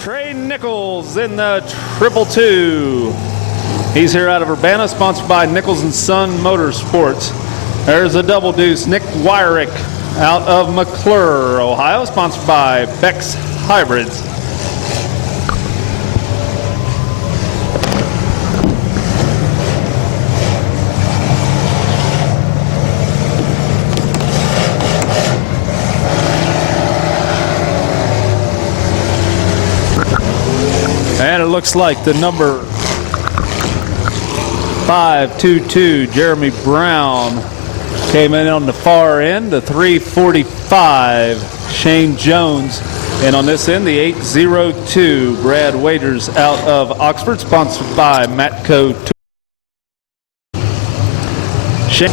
Trey Nichols in the 222. He's here out of Urbana, sponsored by Nichols & Son Motorsports. There's a double deuce, Nick Wyrick out of McClure, Ohio, sponsored by Beck's Hybrids. And it looks like the number 522, Jeremy Brown, came in on the far end, the 345, Shane Jones. And on this end, the 802, Brad Wagers out of Oxford, sponsored by Matco. Shane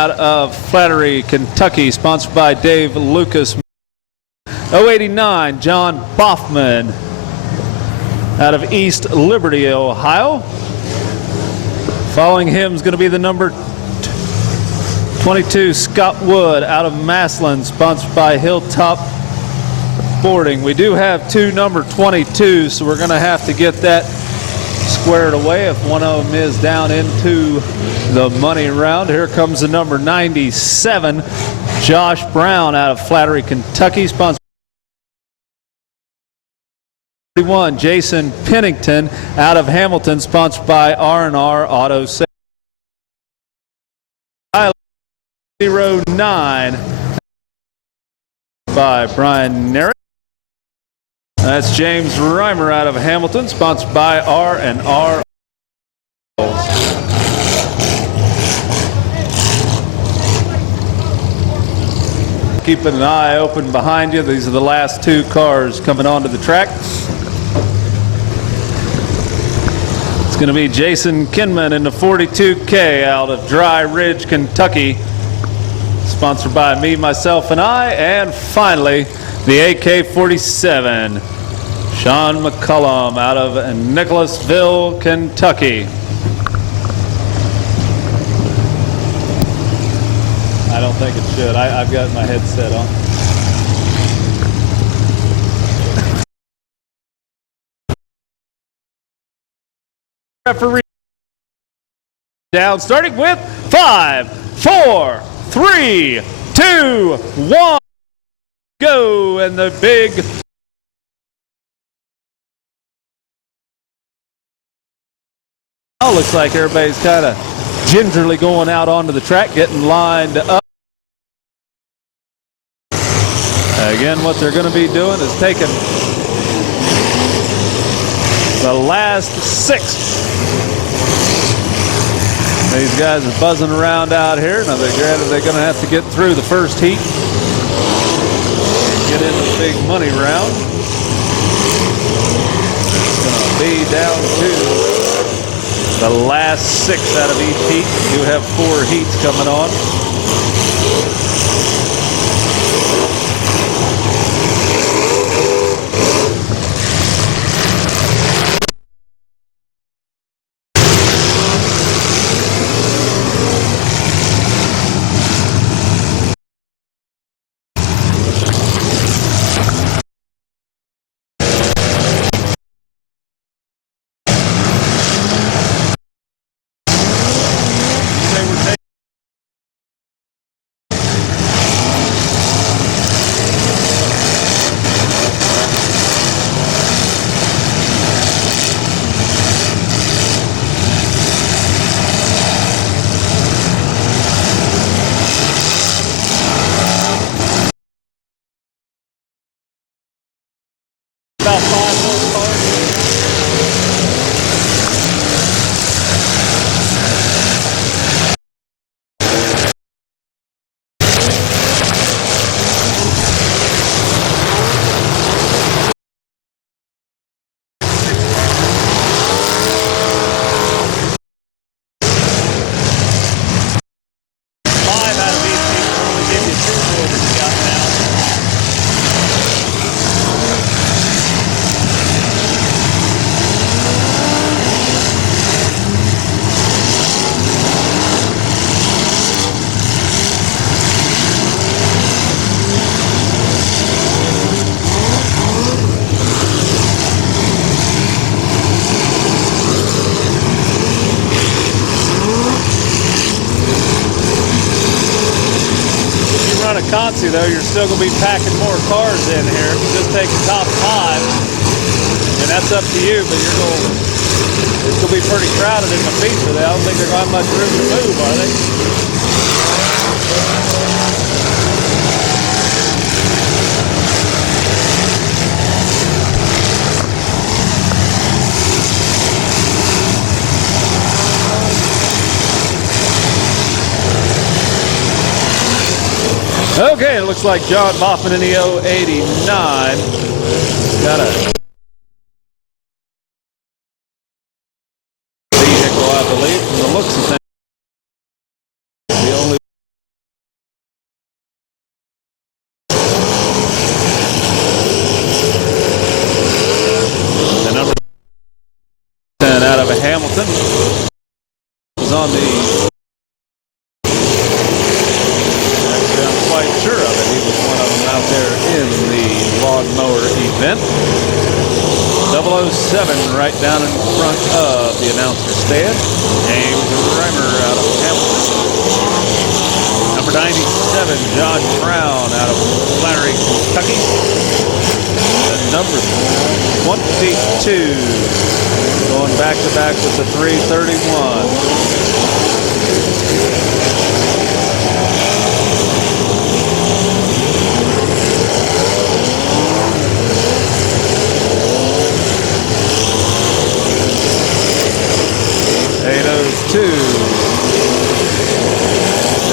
out of Flattery, Kentucky, sponsored by Dave Lucas. 089, John Boffman out of East Liberty, Ohio. Following him is going to be the number 22, Scott Wood out of Massillon, sponsored by Hilltop Boarding. We do have two number 22s, so we're going to have to get that squared away if one of them is down into the money round. Here comes the number 97, Josh Brown out of Flattery, Kentucky, sponsored by 41, Jason Pennington out of Hamilton, sponsored by R&R Auto Sales. 09 by Brian Nerick. That's James Reimer out of Hamilton, sponsored by R&R. Keeping an eye open behind you. These are the last two cars coming onto the track. It's going to be Jason Kinman in the 42K out of Dry Ridge, Kentucky, sponsored by Me, Myself, and I. And finally, the AK-47, Sean McCullum out of Nicholasville, Kentucky. I don't think it should. I've got my headset on. Referee down, starting with 5, 4, 3, 2, 1. Go, and the big looks like everybody's kind of gingerly going out onto the track, getting lined up. Again, what they're going to be doing is taking the last 6. These guys are buzzing around out here. Now, granted, they're going to have to get through the first heat, get into the big money round. It's going to be down to the last 6 out of each heat. You have 4 heats coming on. though, you're still going to be packing more cars in here. Just take the top 5, and that's up to you, but it's going to be pretty crowded in the feature. I don't think they're going to have much room to move, are they? Okay, it looks like John Boffman in the 089 got a vehicle, I believe, from the looks of things. The only the number 10 out of Hamilton was on the. Sure of it. He was one of them out there in the lawnmower event. 007 right down in front of the announcer stand. James Reimer out of Hamilton. Number 97, John Brown out of Flannery, Kentucky. And number 22 going back to back with the 331.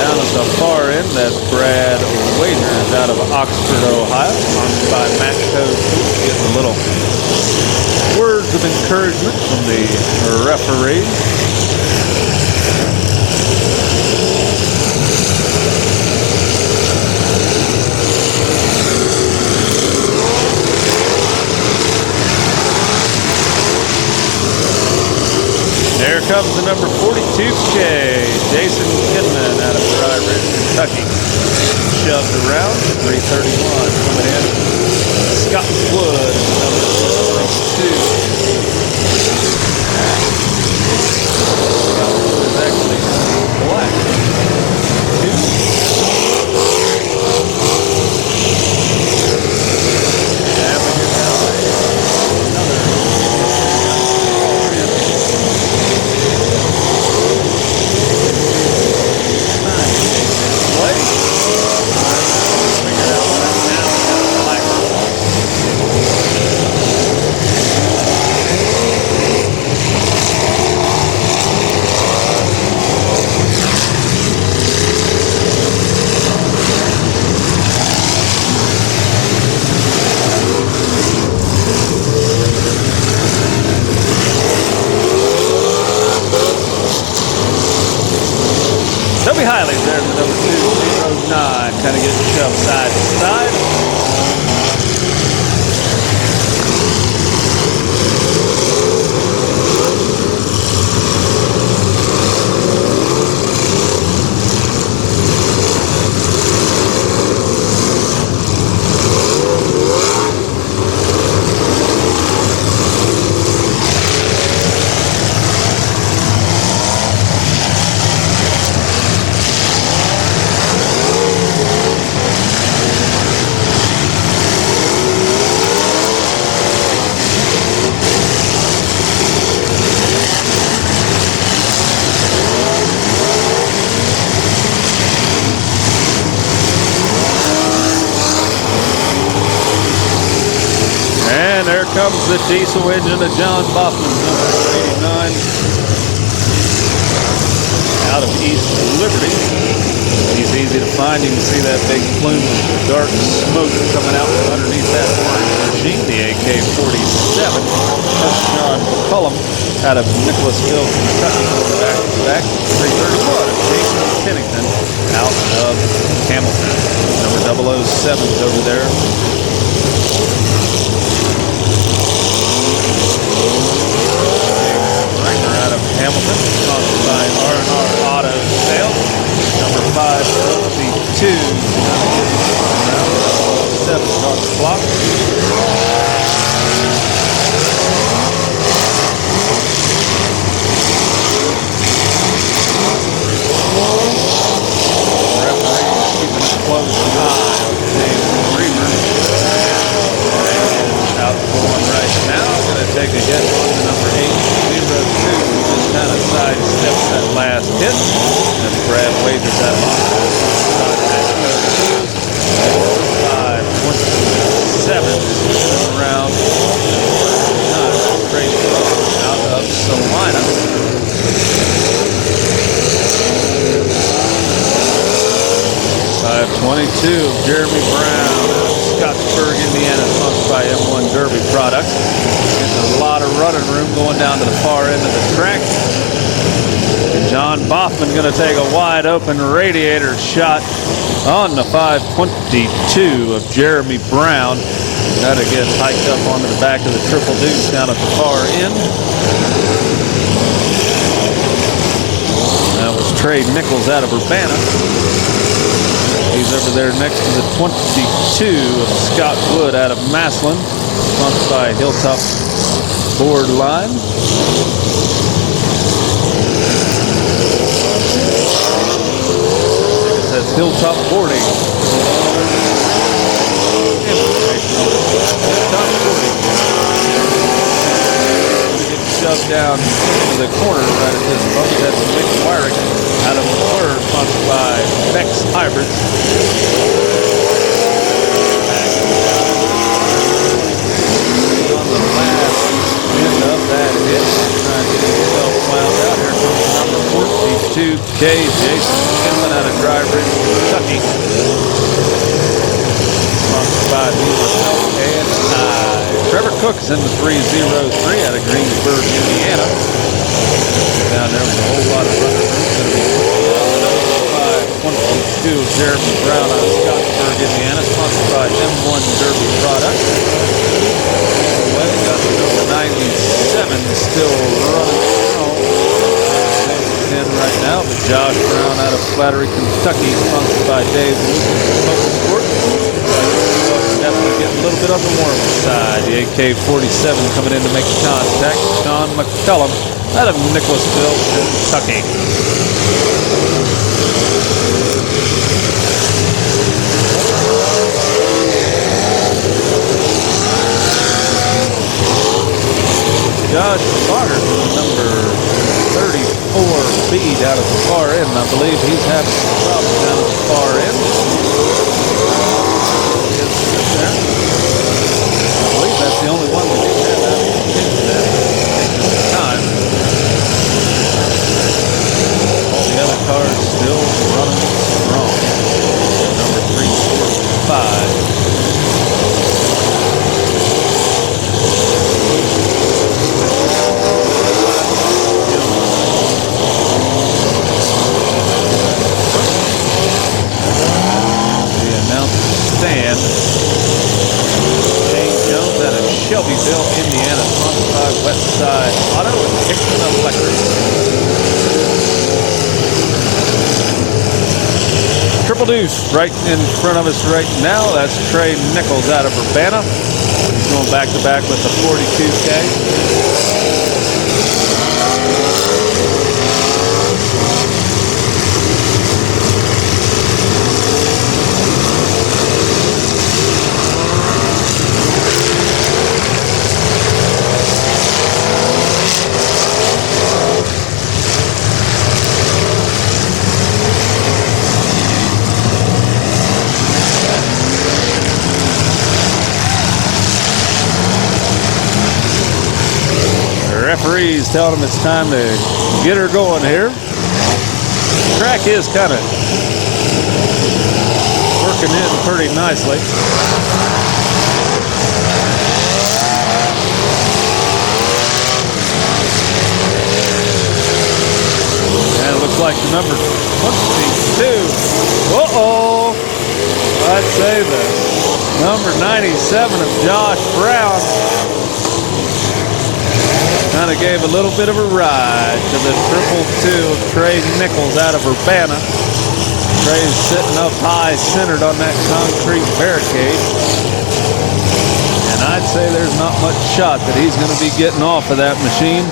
Down at the far end, that's Brad Wagers out of Oxford, Ohio, sponsored by Matt Code. Getting a little words of encouragement from the referee. There comes the number 42K, Jason Kidman out of Dry Ridge, Kentucky. Shoved around, 331 coming in. Scott Wood, number 42. Scott Wood is actually black. And we get now another. Toby Hiley there in the number 209, kind of getting shoved side to side. And there comes the diesel engine of John Boffman, number 89, out of East Liberty. He's easy to find. You can see that big plume of dark smoke coming out from underneath that orange machine, the AK-47. That's John McCullum out of Nicholasville, Kentucky, back 331 of Jason Pennington out of Hamilton. Number 007's over there. Out of Hamilton, sponsored by R&R Auto Sales. Number 552, 7 on the clock. Referee keeping a close eye going down to the far end of the track. And John Boffman going to take a wide open radiator shot on the 522 of Jeremy Brown. Got to get hiked up onto the back of the Triple Deuce down at the far end. That was Trey Nichols out of Urbana. He's over there next to the 22 of Scott Wood out of Massillon, sponsored by Hilltop Board Line. That's Hilltop Boarding. Hilltop Boarding. Get shoved down into the corner right at this moment. That's Mick Wyrick out of McClure, sponsored by Bex Hybrids. On the last end of that hit, trying to get himself wound out. Here comes number 42K, Jason Kinlan out of Dry Bridge, Kentucky. Sponsored by Health and Trevor Cook is in the 303 out of Greensburg, Indiana. Down there with a whole lot of runners. 22 of Jeremy Brown out of Scottsburg, Indiana, sponsored by M1 Derby Products. Well, got the number 97 still running strong. 10 right now, but Josh Brown out of Flattery, Kentucky, sponsored by Dave Lucas Motorsport. Definitely getting a little bit on the warmer side. The AK-47 coming in to make contact. Sean McCullum out of Nicholasville, Kentucky. Josh Barter, number 34B down at the far end. I believe he's having some problems down at the far end. I believe that's the only one that didn't have that into that at this time. All the other cars still running strong. Number 3, 4, 5. Stand. James Jones out of Shelbyville, Indiana, sponsored by Westside Auto and Hickman Electric. Triple Deuce right in front of us right now. That's Trey Nichols out of Urbana. He's going back to back with the 42K. Referees telling them it's time to get her going here. The track is kind of working in pretty nicely. And it looks like the number 22. Uh-oh. I'd say the number 97 of Josh Brown kind of gave a little bit of a ride to the 222 of Trey Nichols out of Urbana. Trey's sitting up high, centered on that concrete barricade. And I'd say there's not much shot that he's going to be getting off of that machine.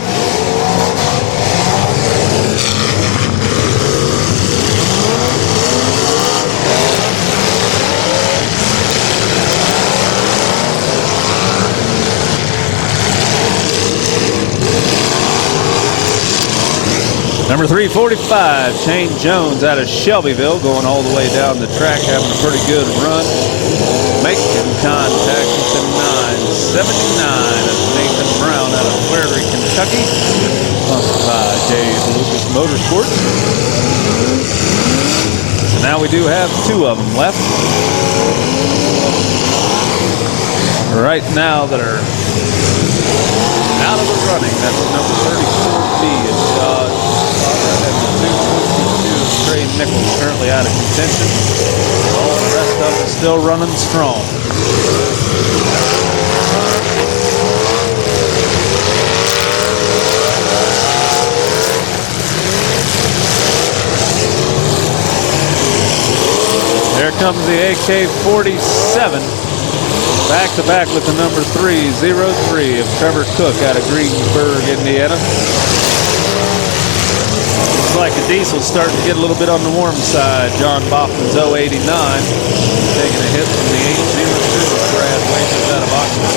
Number 345, Shane Jones out of Shelbyville, going all the way down the track, having a pretty good run. Making contact with the 979 of Nathan Brown out of Flattery, Kentucky. Sponsored by Dave Lucas Motorsports. So now we do have 2 of them left. Right now that are out out of the running. That's number 34B of Dodge. And the 222 of Trey Nichols currently out of contention. All the rest of them still running strong. Here comes the AK-47. Back to back with the number 303 of Trevor Cook out of Greensburg, Indiana. Looks like the diesel's starting to get a little bit on the warm side. John Boffin's 089 taking a hit from the 802 of Brad Wagers out of Oxford.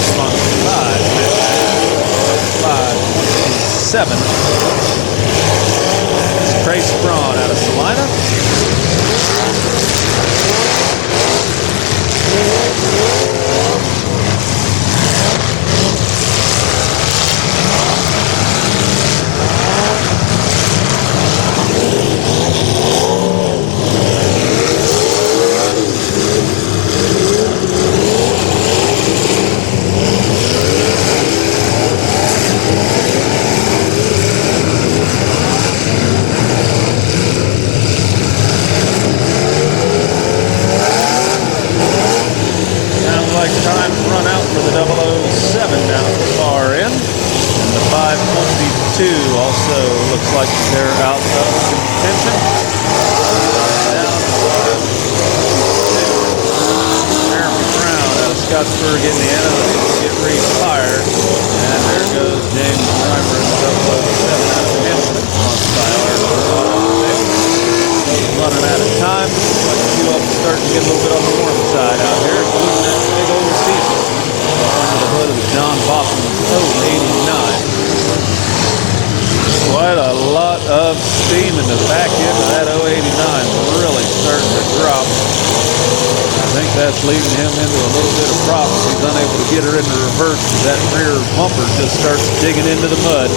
Response 557. It's Trace Braun out of Salina. Time to run out for the 007 down at the far end. And the 522 also looks like they're out of contention. Down Jeremy Brown out of Scottsburg, Indiana. They get refired. And there goes James Reimer in the 007 out of Hampton. Running out of time. Looks like a few of them starting to get a little bit on the warm side out here, including that big old diesel under the hood of the John Boffin 089. Quite a lot of steam in the back end of that 089, really starting to drop. I think that's leading him into a little bit of problems. He's unable to get her into reverse because that rear bumper just starts digging into the mud.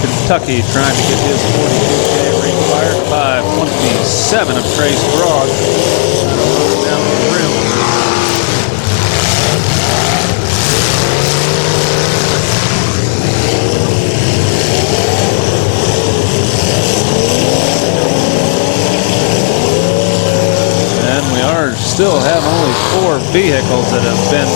Kentucky trying to get his 42K refired. 527 of Trace Broad down the rim. And we are still have only 4 vehicles that have been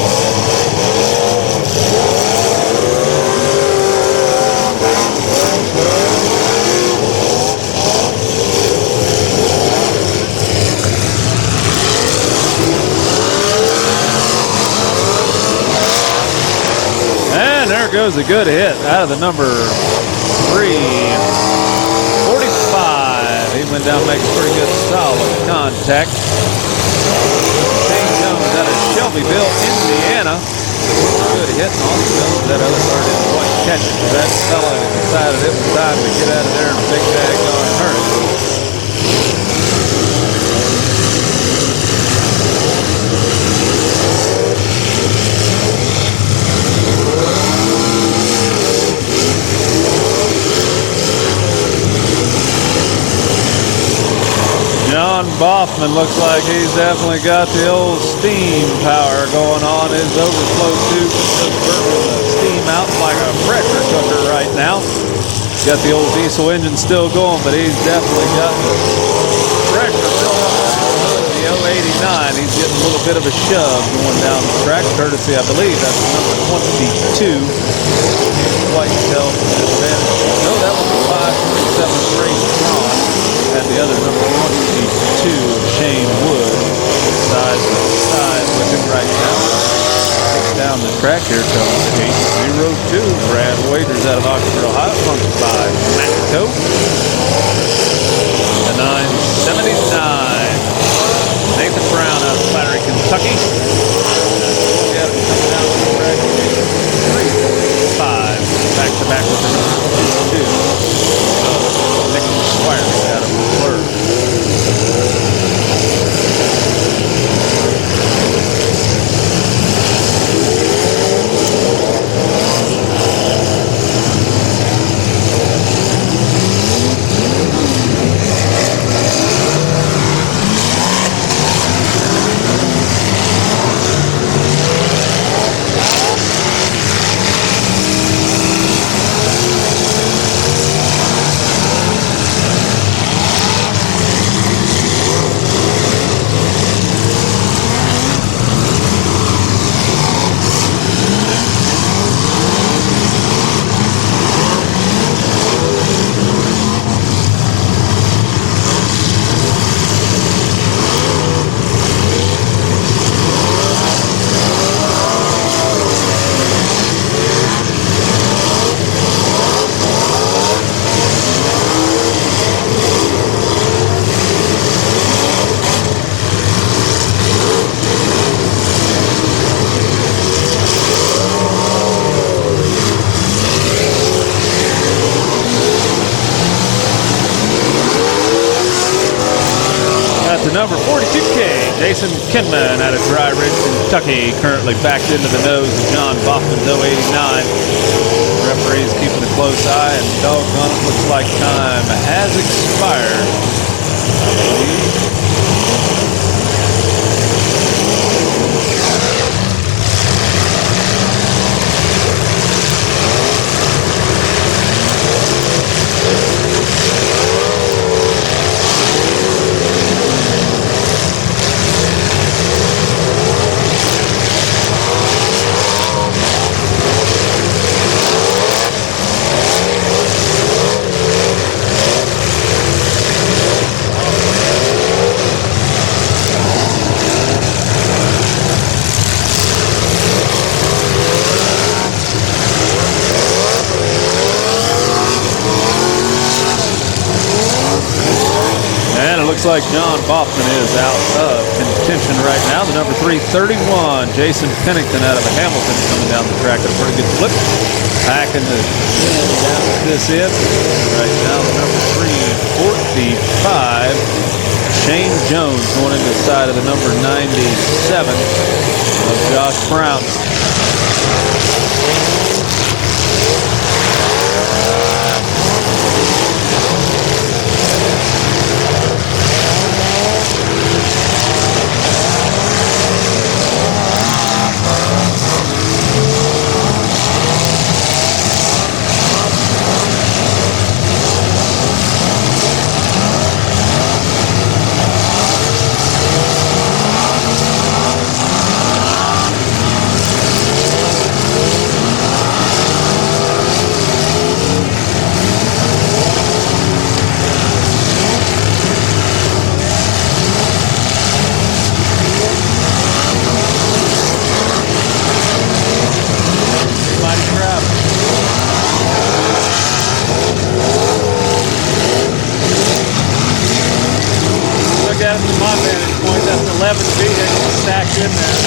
goes a good hit out of the number 345. He went down making pretty good solid contact. Shane Jones out of Shelbyville, Indiana. Good hit. Also that other car didn't quite catch it. That fella decided it was time to get out of there in a big daggone hurry. John Boffman Boffman looks like he's definitely got the old steam power going on. His overflow tube is just burning the steam out like a pressure cooker right now. He's got the old diesel engine still going, but he's definitely got the pressure built up. The 089, he's getting a little bit of a shove going down the track, courtesy, I believe, that's number 22. Can't quite tell from this vantage. No, that was a 537 straight Tron. And the other number 22, Shane Wood, side to side with him right now. Down the track, here comes 802, Brad Waders out of Oxford, Ohio, punched by Matco. The 979, Nathan Brown out of Flattery, Kentucky. We got him coming down the track, 345, back to back with the number 22. Nick Squire out of Fleur. Number 42K, Jason Kinman out of Dry Ridge, Kentucky, currently backed into the nose of John Boffman's 089. Referee's keeping a close eye, and doggone it, looks like time has expired, I believe. Looks like John Boffman is out of contention right now. The number 331, Jason Pennington out of Hamilton, coming down the track at a pretty good flip. Packing the down this in. Right now, the number 345, Shane Jones going into the side of the number 97 of Josh Brown. From my vantage point, that's 11 vehicles stacked in there.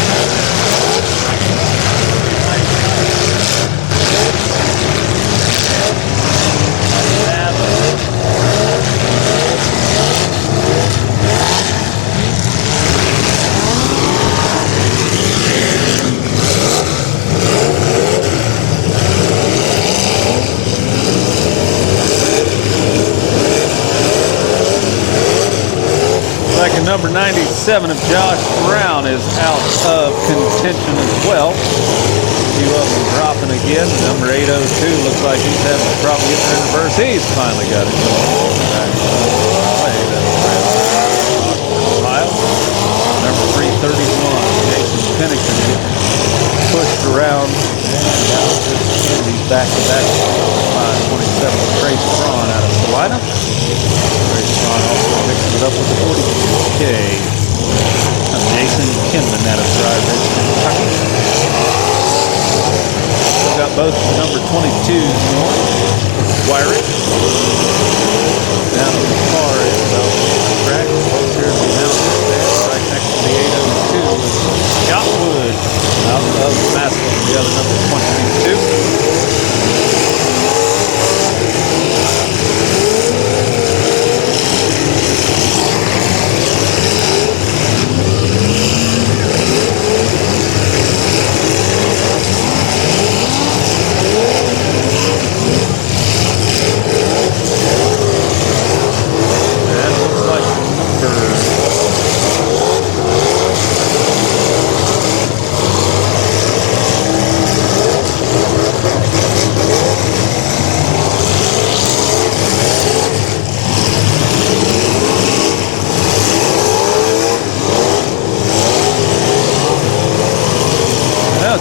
Like a number 9 97 of Josh Brown is out of contention as well. A few of them dropping again. Number 802 looks like he's having a problem getting in reverse. He's finally got it. Number 331, Jason Pennington pushed around. And he's back to back. 527, Trace Braun out of Salina. Trace Braun also mixing it up with the 40K. Jason Kinman out of Dry Ridge, Kentucky. We've got both the number 22s north. Wyrick. Down to the far end of the track. Both here in the mountains there. Right next to the 802 is Scott Wood out of Massillon, the other number 22.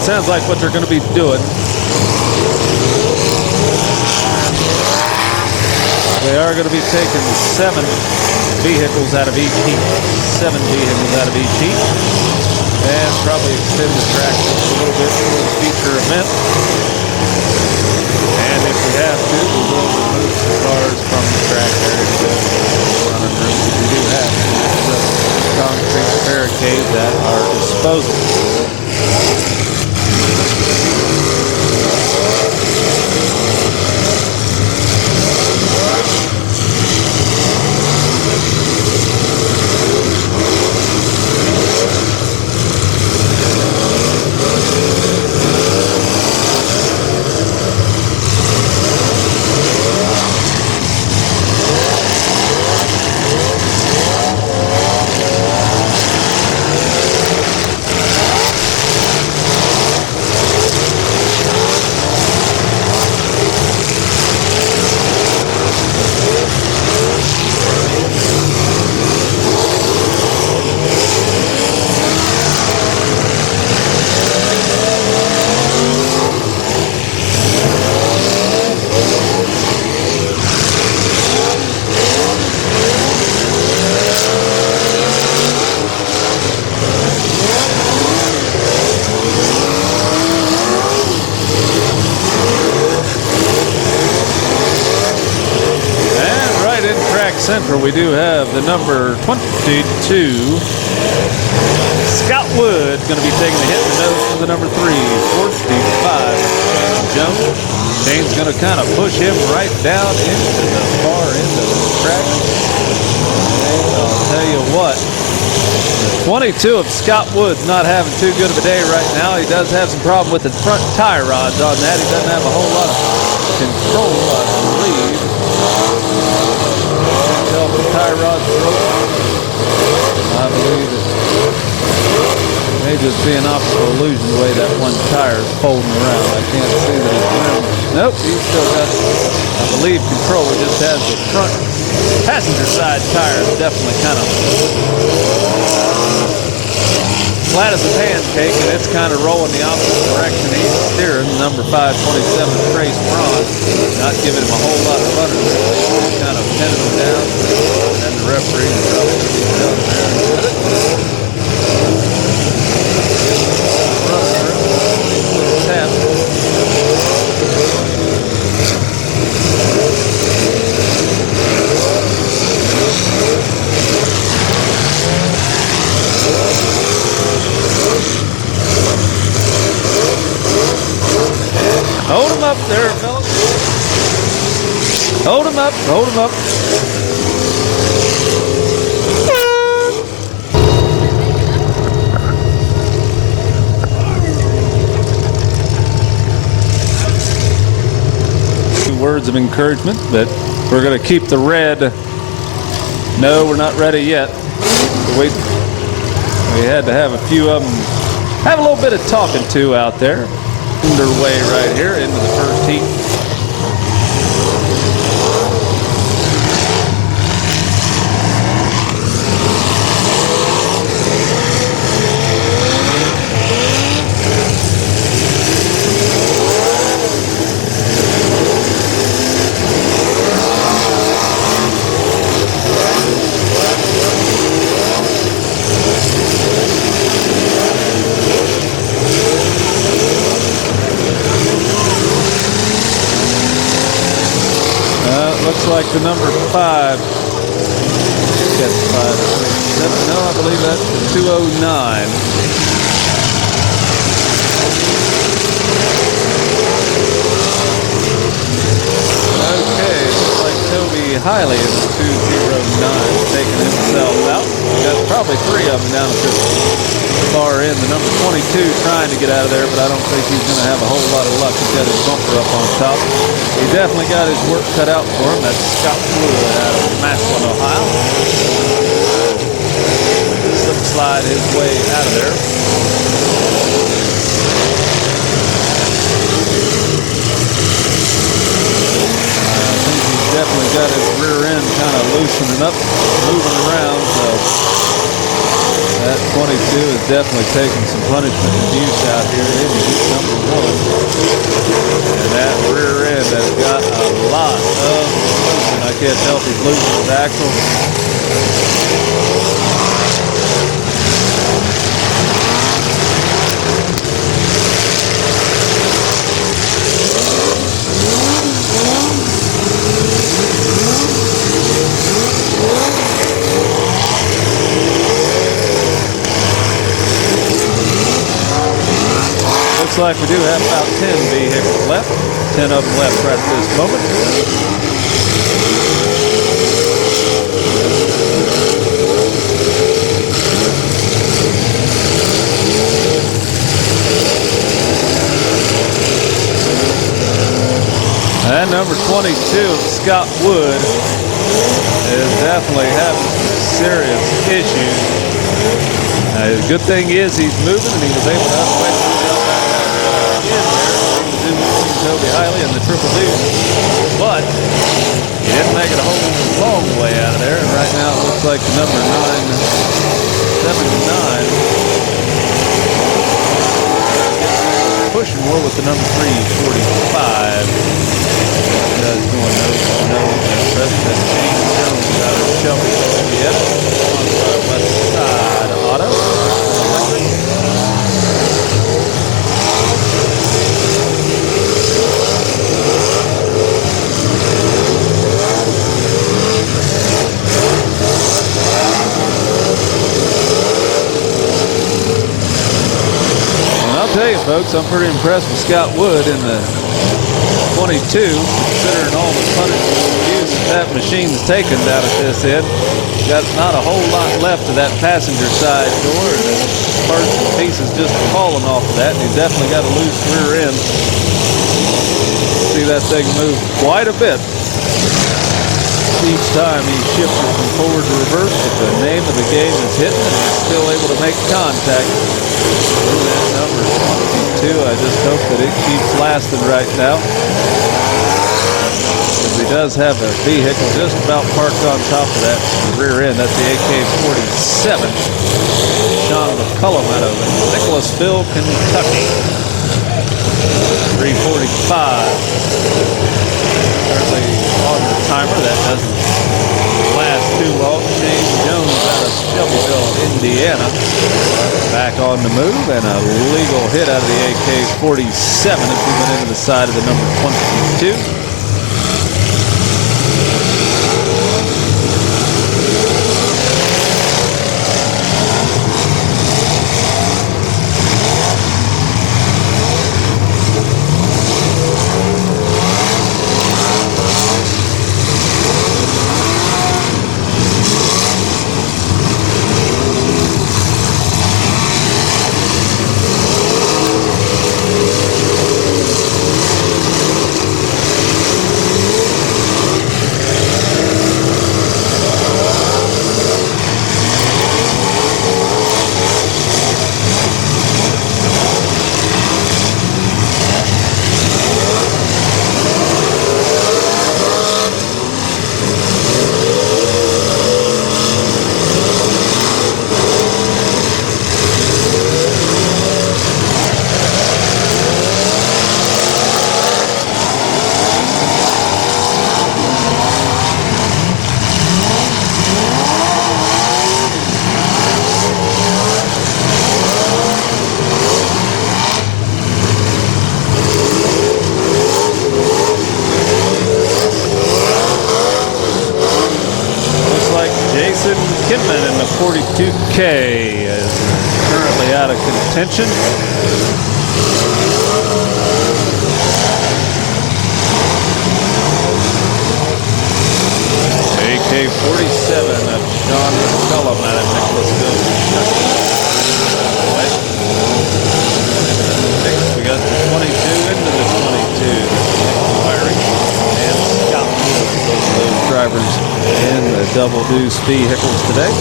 Sounds like what they're going to be doing. They are going to be taking 7 vehicles out of each heat. 7 vehicles out of each heat. And probably extend the track just a little bit for the feature event. And if we have to, we will remove some cars from the track area to running room. We do have the concrete barricades at our disposal. Central, we do have the number 22, Scott Wood, going to be taking a hit in the nose for the number 3, 45, Shane Jones. Shane's going to kind of push him right down into the far end of the track. And I'll tell you what, 22 of Scott Wood's not having too good of a day right now. He does have some problem with the front tie rods on that. He doesn't have a whole lot of control, I believe. The tie rod's broken. I believe it may just be an optical illusion the way that one tire is folding around. I can't see that it's rim. Nope, he's still got, I believe, control. He just has the front passenger side tire is definitely kind of flat as a pancake, and it's kind of rolling the opposite direction he's steering. Number 527, Trace Braun, not giving him a whole lot of running room. He's kind of pinning him down, and then the referee is probably going to be down there and get it. Running room, tap. Hold him up there, fellas. Hold him up, hold him up. Words of encouragement that we're going to keep the red. No, we're not ready yet. So we had to have a few of them have a little bit of talking to out there. Underway right here into the first heat. Looks like the number 5. That's 5. No, I believe that's the 209. Okay, looks like Toby Hiley in the 209 taking himself out. Got probably 3 of them down at this far end. The number 22 trying to get out of there, but I don't think he's going to have a whole lot of luck. He's got his bumper up on top. He definitely got his work cut out for him. That's Scott Wood out of Massillon, Ohio. Slide his way out of there. I think he's definitely got his rear end kind of loosening up, moving around. So that 22 is definitely taking some punishment and abuse out here in heat number 1. And that rear end has got a lot of motion. I can't tell if he's losing his axle. Looks like we do have about 10 vehicles left. 10 of them left right at this moment. And number 22, Scott Wood, is definitely having some serious issues. The good thing is he's moving and he was able to unwedge himself back out in there. He was in between Toby Hiley and the Triple Deuce. But he didn't make it a whole long way out of there. And right now it looks like the number 979 pushing more with the number 345. Does going no present. That's James Jones out of Shelby, Indiana. On the west side auto. I'll tell you, folks, I'm pretty impressed with Scott Wood in the 22, considering all the punishment abuse that machine's taken down at this end. Got not a whole lot left of that passenger side door, and the parts and pieces just falling off of that. And he's definitely got a loose rear end. See that thing move quite a bit each time he shifts it from forward to reverse, but the name of the game is hitting, and he's still able to make contact. And that number 22, I just hope that it keeps lasting right now. He does have a vehicle just about parked on top of that rear end. That's the AK-47. Sean McCullum out of Nicholasville, Kentucky. 345. Certainly on the timer. That doesn't last too long. James Jones out of Shelbyville, Indiana. Back on the move, and a legal hit out of the AK-47 as we went into the side of the number 22. out of contention. AK-47 of Sean McCullum out of Nicholasville, Kentucky. We got the 22 into the 22. Firing. And Scott Woods, both of those drivers in the double deuce vehicles today.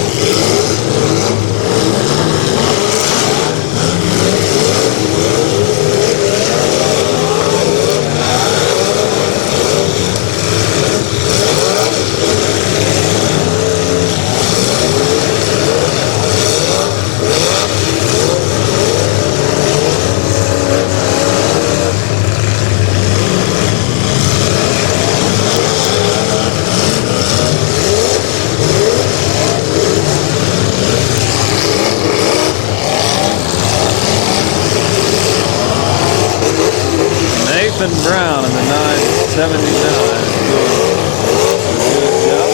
Brown in the 979. Good job.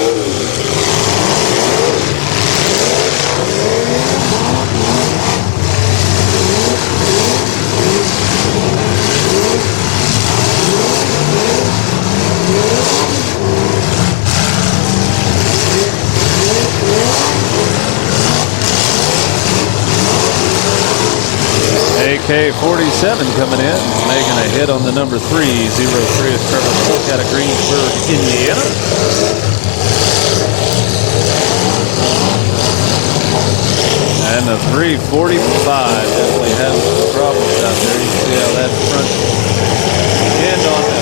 AK-47 coming in, making a hit on the number 3. 03 is Trevor Cook out of Greensburg, Indiana. And the 345 definitely having some problems out there. You can see how that front end on the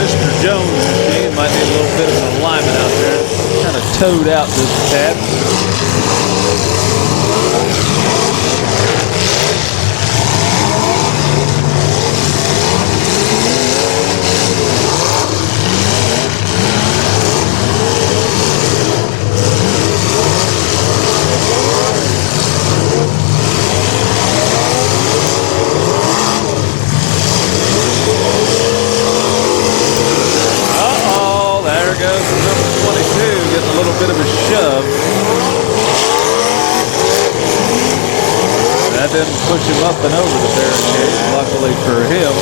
Mr. Jones machine might need a little bit of an alignment out there. Kind of towed out just a tad. Bit of a shove. That didn't push him up and over the barricade, luckily for him.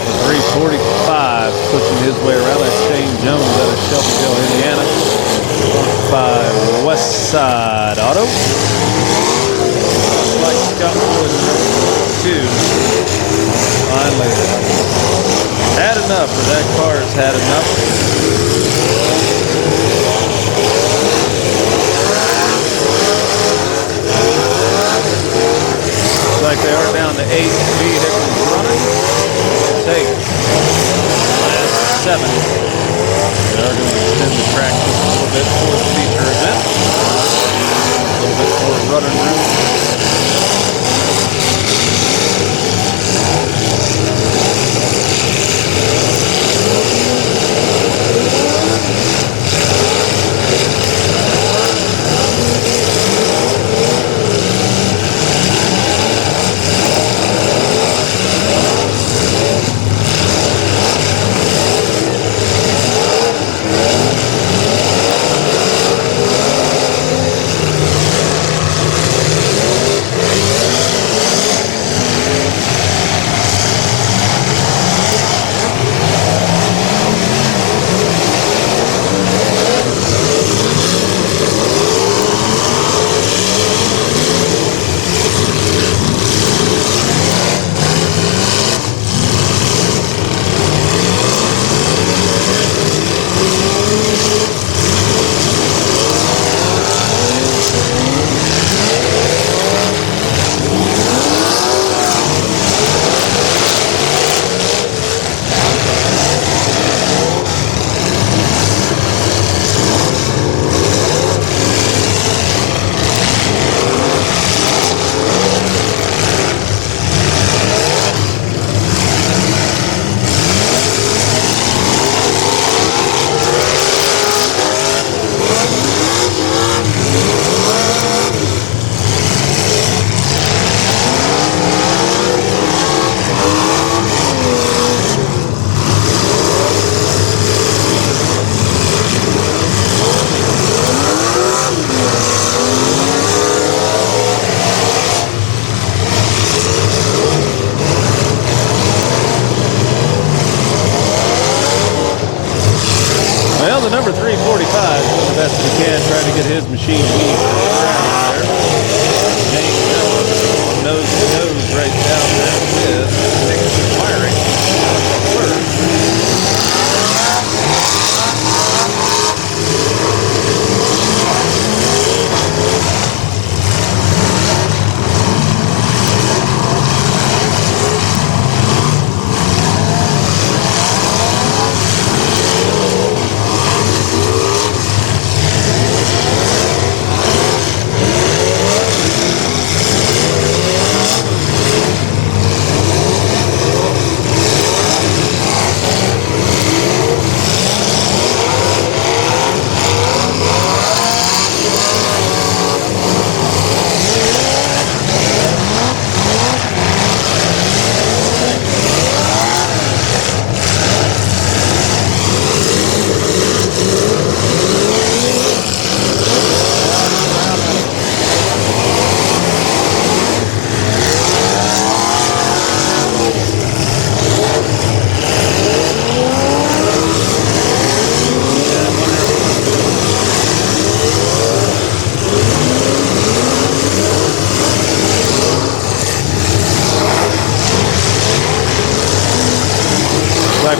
The 345 pushing his way around. That's Shane Jones out of Shelbyville, Indiana. 5 West Side Auto. Like Scott Woods, number 2. Finally had enough, or that car's had enough. Like they are down to 8 vehicles running. Take last 7. They are going to extend the track just a little bit for the feature event. A little bit more running room.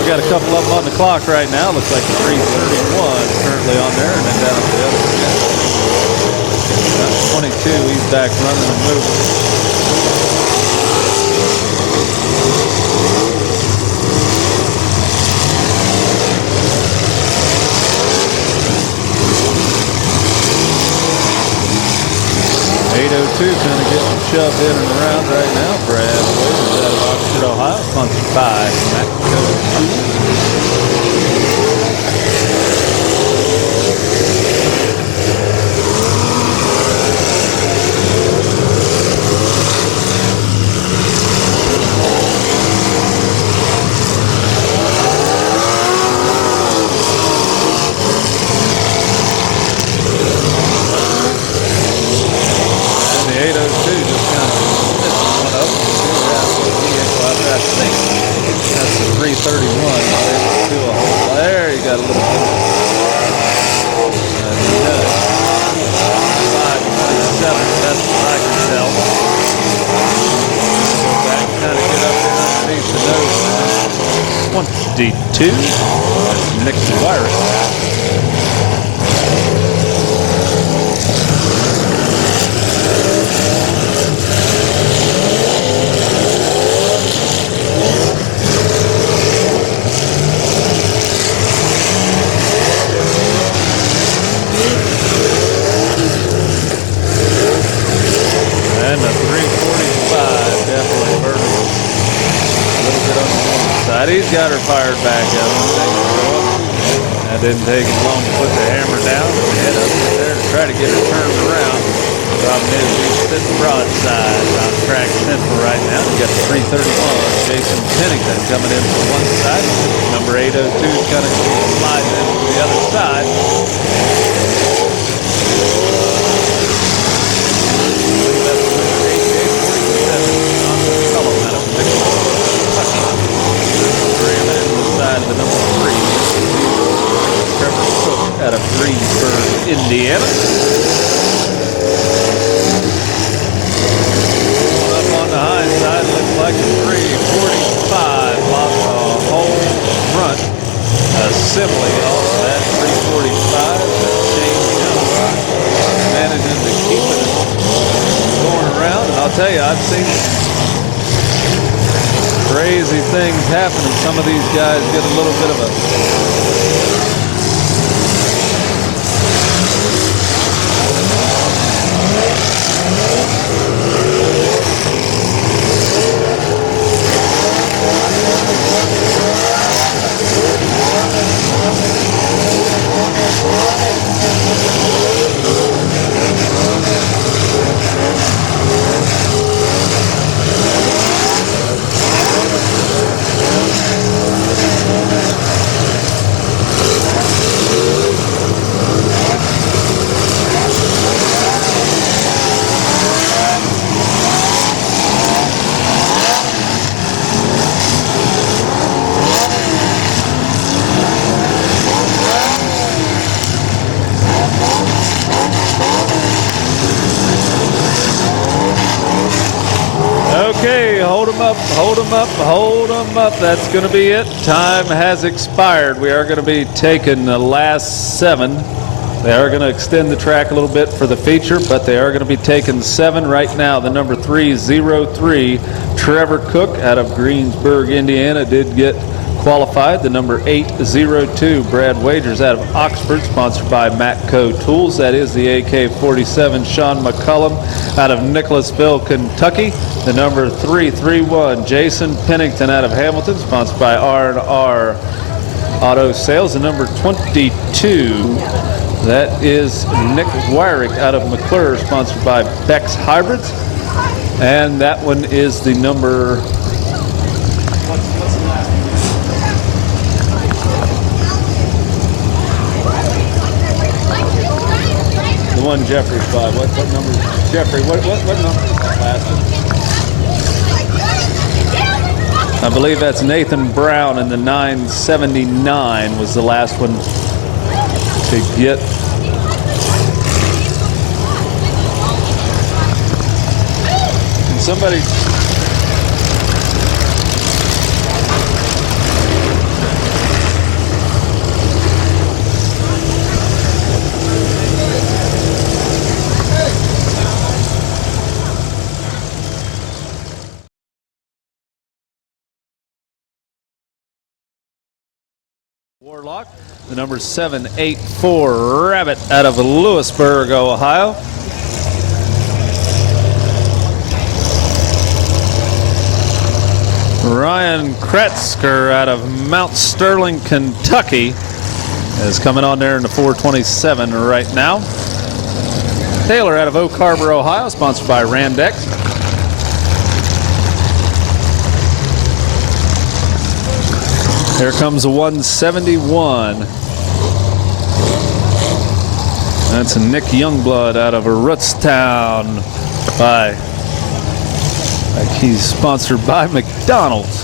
We got a couple of them on the clock right now. Looks like a 331 currently on there, and then down at the other one. 22, he's back running and moving. 802 kind of getting shoved in and around right now. Brad Waiters out of Oxford, Ohio, sponsored by Mid-Vid. 331, not able to do a whole. There, you got a little bit. And he does. 527, that's what I can tell. Go back, kind of get up there underneath the nose. 22, that's Mid-Vid. And the 345, definitely burning a little bit on the one side. He's got her fired back up. That didn't take him long to put the hammer down and head up there to try to get her turned around. The problem is he's sitting broadside on track central right now. We got the 331, Jason Pennington coming in from one side. Number 802 is kind of sliding in from the other side. The number 3, Trevor Cook out of Greensburg, Indiana. Up on the high side, looks like a 345, lost a whole front assembly off that 345. Shane Jones managing to keep it going around, and I'll tell you, I've seen crazy things happening. Some of these guys get a little bit of a okay, hold them up, hold them up, hold them up. That's going to be it. Time has expired. We are going to be taking the last 7. They are going to extend the track a little bit for the feature, but they are going to be taking 7 right now. The number 303, Trevor Cook out of Greensburg, Indiana, did get qualified. The number 802, Brad Wagers out of Oxford, sponsored by Matco Tools. That is the AK-47, Sean McCullum out of Nicholasville, Kentucky. The number 331, Jason Pennington out of Hamilton, sponsored by R&R Auto Sales. The number 22, that is Nick Wyrick out of McClure, sponsored by Beck's Hybrids. And that one is the number... The one Jeffrey's by. What number? Jeffrey, what number is that last one? I believe that's Nathan Brown, and the 979 was the last one to get. Can somebody... Warlock, the number 784 Rabbit out of Lewisburg, Ohio. Ryan Kretzker out of Mount Sterling, Kentucky is coming on there in the 427 right now. Taylor out of Oak Harbor, Ohio, sponsored by Randex. Here comes a 171. That's Nick Youngblood out of Rootstown. He's sponsored by McDonald's.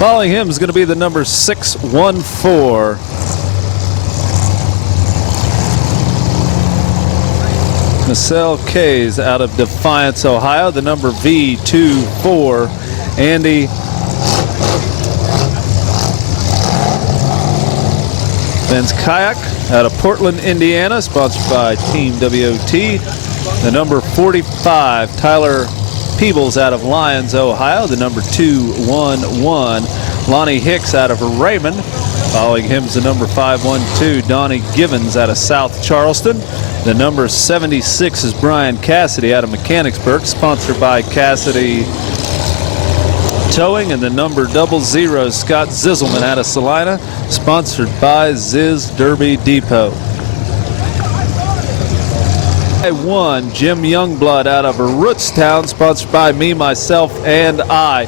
Following him is going to be the number 614. Marcel Kays out of Defiance, Ohio. The number V24. Andy Ben's Kayak out of Portland, Indiana, sponsored by Team WOT. The number 45, Tyler Peebles out of Lyons, Ohio. The number 211, Lonnie Hicks out of Raymond. Following him is the number 512, Donnie Givens out of South Charleston. The number 76 is Brian Cassidy out of Mechanicsburg, sponsored by Cassidy Towing. And the number 00, Scott Zizelman out of Salina, sponsored by Ziz Derby Depot. 1, Jim Youngblood out of Rootstown, sponsored by Me, Myself, and I.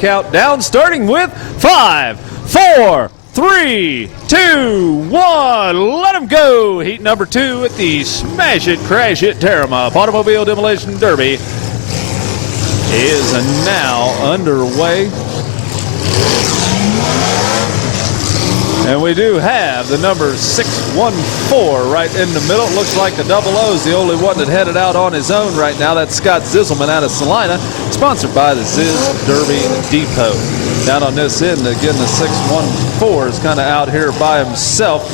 Countdown starting with 5, 4, 3, 2, 1. Let them go. Heat number 2 at the Smash It, Crash It, Tear 'em Up Automobile Demolition Derby is now underway. And we do have the number 614 right in the middle. It looks like the 00 is the only one that headed out on his own right now. That's Scott Zizelman out of Salina, sponsored by the Ziz Derby Depot. Down on this end, again, the 614 is kind of out here by himself.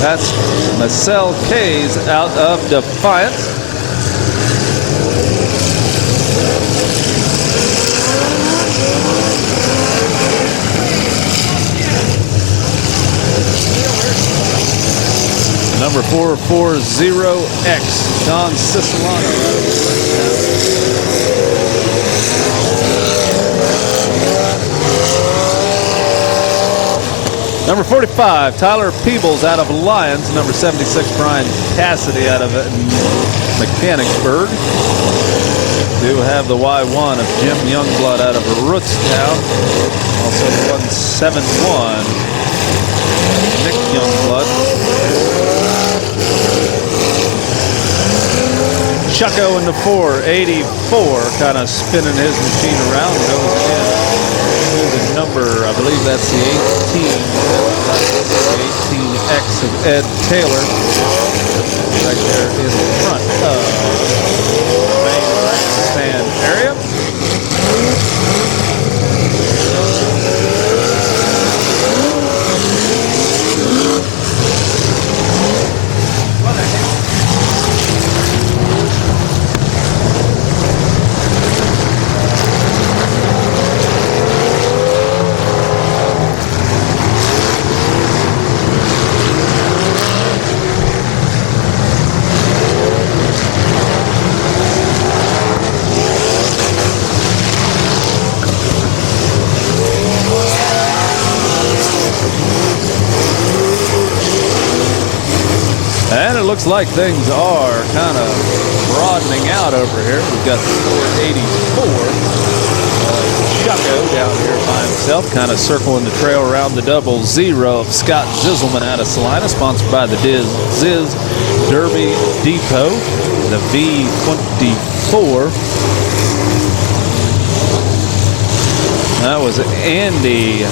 That's Marcel Kays out of Defiance. Number 440X, Don Siciliano. Number 45, Tyler Peebles out of Lyons. Number 76, Brian Cassidy out of Mechanicsburg. Do have the Y1 of Jim Youngblood out of Rootstown. Also the 171, Nick Youngblood. Chucko in the 484, kind of spinning his machine around, goes in to the number, I believe that's the 18X of Ed Taylor, right there in front of the main stand area. And it looks like things are kind of broadening out over here. We've got the 484. Chucko down here by himself, kind of circling the trail around the 00 of Scott Zizelman out of Salina, sponsored by the Ziz Derby Depot. The V24. That was Andy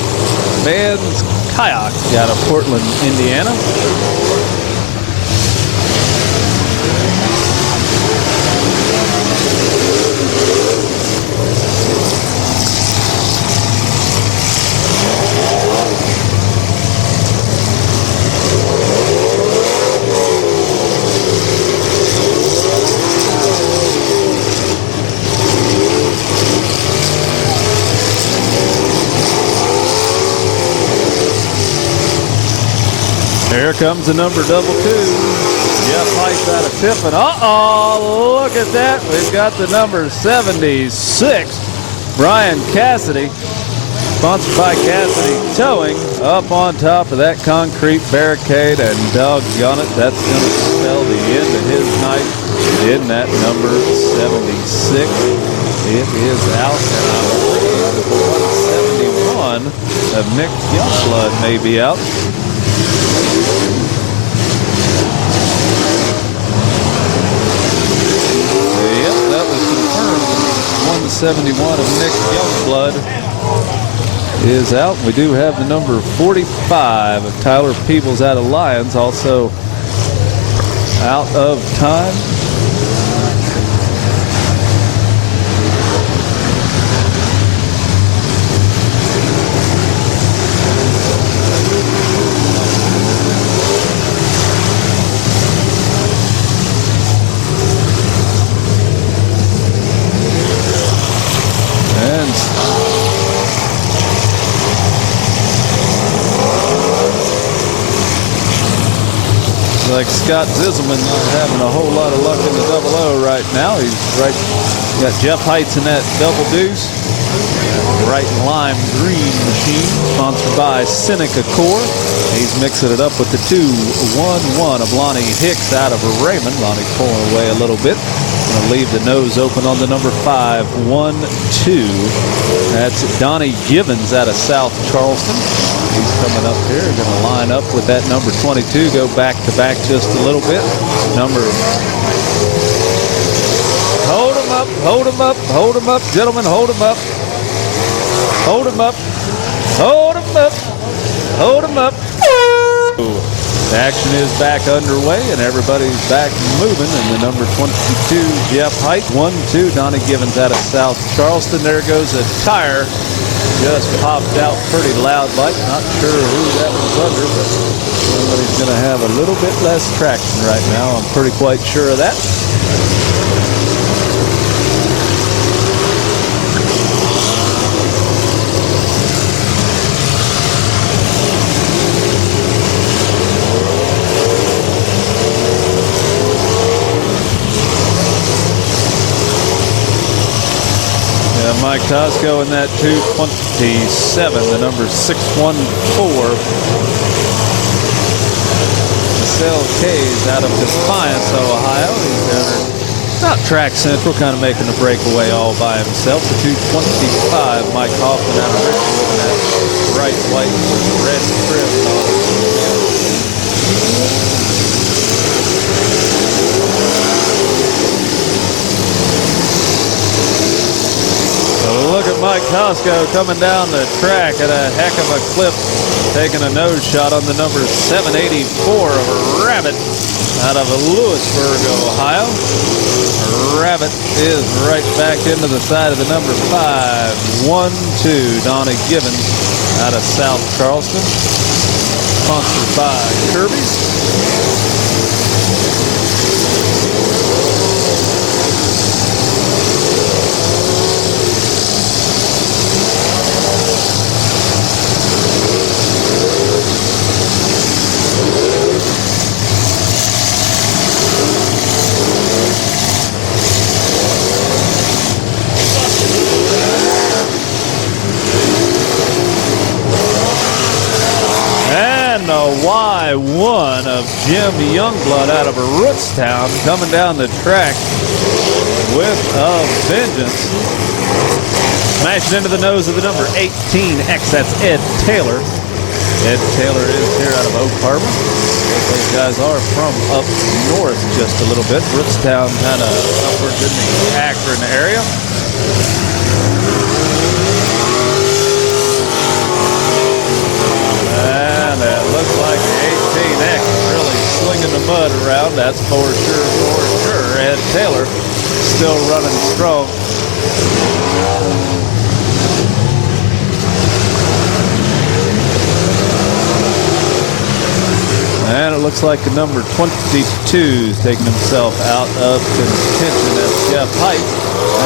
Ben's Kayak out of Portland, Indiana. Here comes the number 22. Jeff Height out of Tiffin. Uh-oh, look at that. We've got the number 76, Brian Cassidy. Sponsored by Cassidy Towing, up on top of that concrete barricade, and doggone it, that's going to spell the end of his night in that number 76. It is out, and I believe the 171 of Nick Youngblood may be out. Yep, that was confirmed. 171 of Nick Youngblood is out. We do have the number 45 of Tyler Peebles out of Lyons, also out of time. Like Scott Zisselman not having a whole lot of luck in the double O right now. He's right. Got Jeff Heights in that double deuce. Right lime green machine, sponsored by Seneca Core. He's mixing it up with the 2-1-1 of Lonnie Hicks out of Raymond. Lonnie pulling away a little bit. Going to leave the nose open on the number 5-1-2. That's Donnie Givens out of South Charleston. He's coming up here, going to line up with that number 22, go back to back just a little bit. Number, hold him up, hold him up, hold him up, gentlemen, hold him up. Hold him up, hold him up, hold him up. The action is back underway and everybody's back moving. And the number 22, Jeff Height, 1-2, Donnie Givens out of South Charleston. There goes a tire. Just popped out pretty loud like. Not sure who that was under, but somebody's going to have a little bit less traction right now. I'm pretty quite sure of that. Mike Tosco in that 227, the number 614. Marcel Kays out of Defiance, Ohio. He's down there, not track central, kind of making the breakaway all by himself. The 225, Mike Hoffman out of Richmond with that bright white with red trim. Look at Mike Tosco coming down the track at a heck of a clip, taking a nose shot on the number 784 of Rabbit out of Lewisburg, Ohio. Rabbit is right back into the side of the number 5-1-2, Donnie Givens out of South Charleston, sponsored by Kirby's. Y1 of Jim Youngblood out of Rootstown coming down the track with a vengeance. Smashing into the nose of the number 18X. That's Ed Taylor. Ed Taylor is here out of Oak Harbor. Those guys are from up north just a little bit. Rootstown kind of upwards in the Akron area. Looks like the 18X really slinging the mud around. That's for sure. Ed Taylor still running strong. And it looks like the number 22 is taking himself out of contention. That's Jeff Height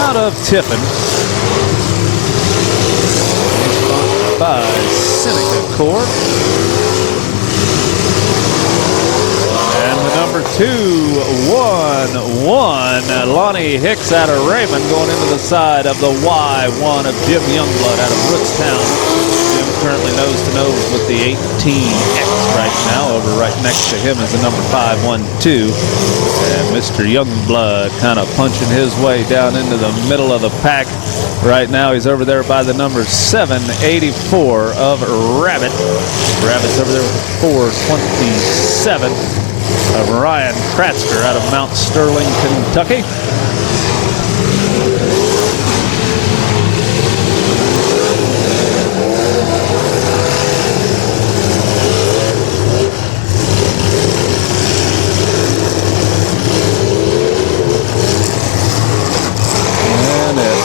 out of Tiffin. By Seneca Core. 2-1-1. Lonnie Hicks out of Raymond going into the side of the Y1 of Jim Youngblood out of Rootstown. Jim currently nose to nose with the 18X right now. Over right next to him is the number 512. And Mr. Youngblood kind of punching his way down into the middle of the pack. Right now he's over there by the number 784 of Rabbit. Rabbit's over there with 427 of Ryan Kratzker out of Mount Sterling, Kentucky.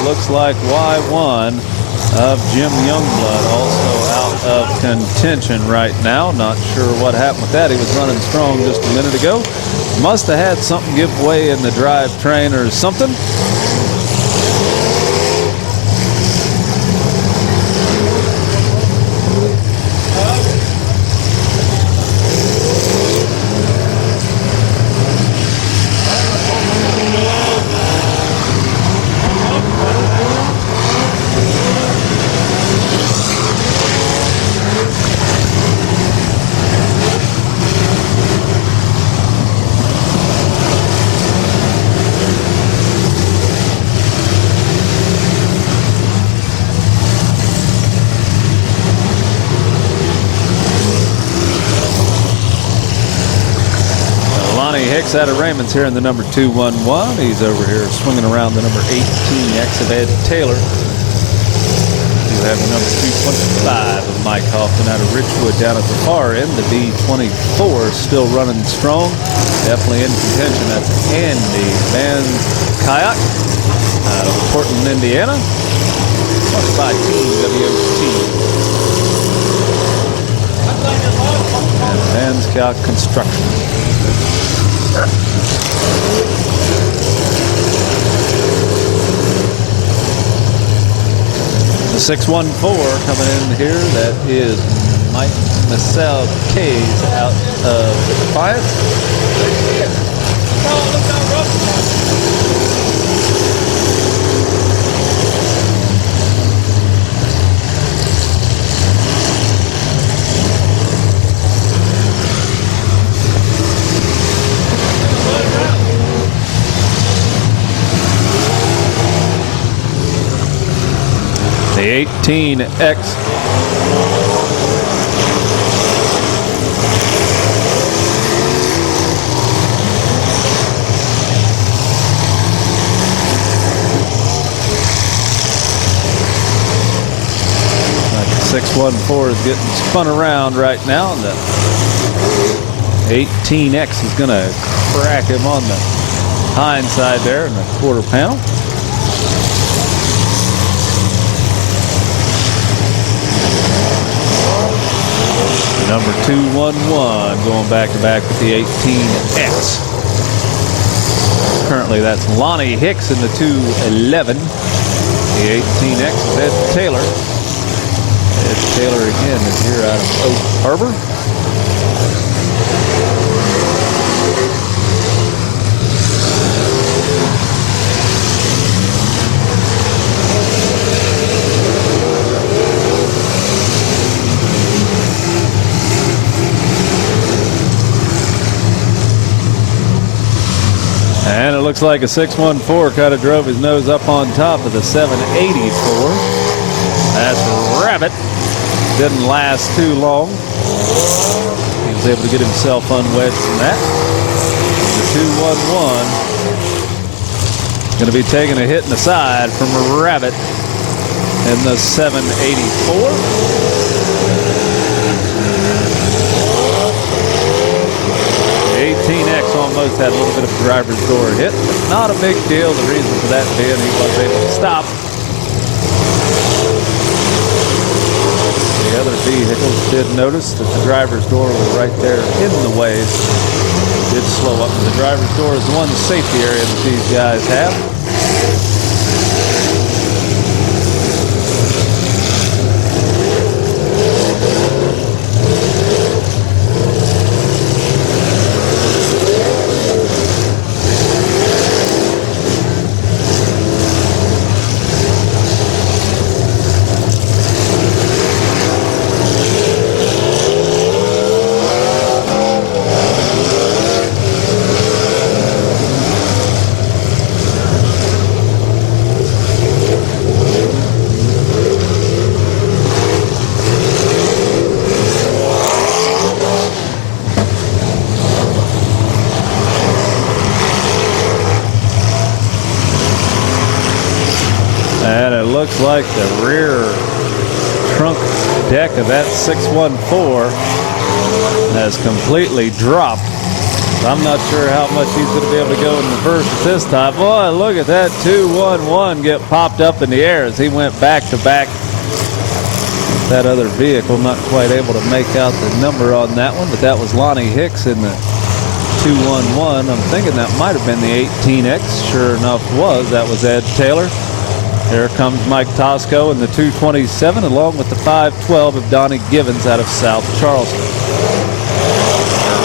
Looks like Y1 of Jim Youngblood also out of contention right now. Not sure what happened with that. He was running strong just a minute ago. Must have had something give way in the drivetrain or something. Hicks out of Raymond's here in the number 211. He's over here swinging around the number 18X of Ed Taylor. You have the number 225 of Mike Hoffman out of Richwood down at the far end. The D24 still running strong. Definitely in contention. That's Andy Van Kayak out of Portland, Indiana. Sponsored by Team WOT. And Van Kayak Construction. The 614 coming in here, that is Mike Massell Kays out of Defiance. The 18X. Like the 614 is getting spun around right now, and the 18X is going to crack him on the hind side there in the quarter panel. Number 211 going back to back with the 18X. Currently that's Lonnie Hicks in the 211. The 18X is Ed Taylor. Ed Taylor again is here out of Oak Harbor. And it looks like a 614 kind of drove his nose up on top of the 784. That's Rabbit. Didn't last too long. He was able to get himself unwedged from that. The 211 going to be taking a hit in the side from Rabbit in the 784. 18X almost had a little bit of a driver's door hit, but not a big deal. The reason for that being he was able to stop. The other vehicles did notice that the driver's door was right there in the way. It did slow up. The driver's door is the one safety area that these guys have. like the rear trunk deck of that 614 has completely dropped. I'm not sure how much he's going to be able to go in reverse at this time. Boy, look at that 211 get popped up in the air as he went back to back. That other vehicle, not quite able to make out the number on that one, but that was Lonnie Hicks in the 211. I'm thinking that might have been the 18X. Sure enough was. That was Ed Taylor. There comes Mike Tosco in the 227 along with the 512 of Donnie Givens out of South Charleston.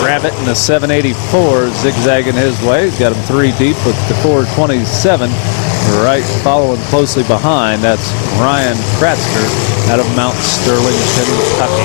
Rabbit in the 784 zigzagging his way. He's got him 3 deep with the 427. Right following closely behind, that's Ryan Kratzker out of Mount Sterling, Kentucky.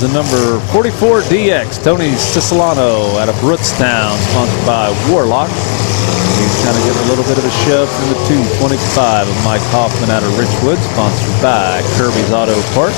The number 44 DX, Tony Siciliano out of Brookstown, sponsored by Warlock. He's kind of getting a little bit of a shove from the 225 of Mike Hoffman out of Richwood, sponsored by Kirby's Auto Parts.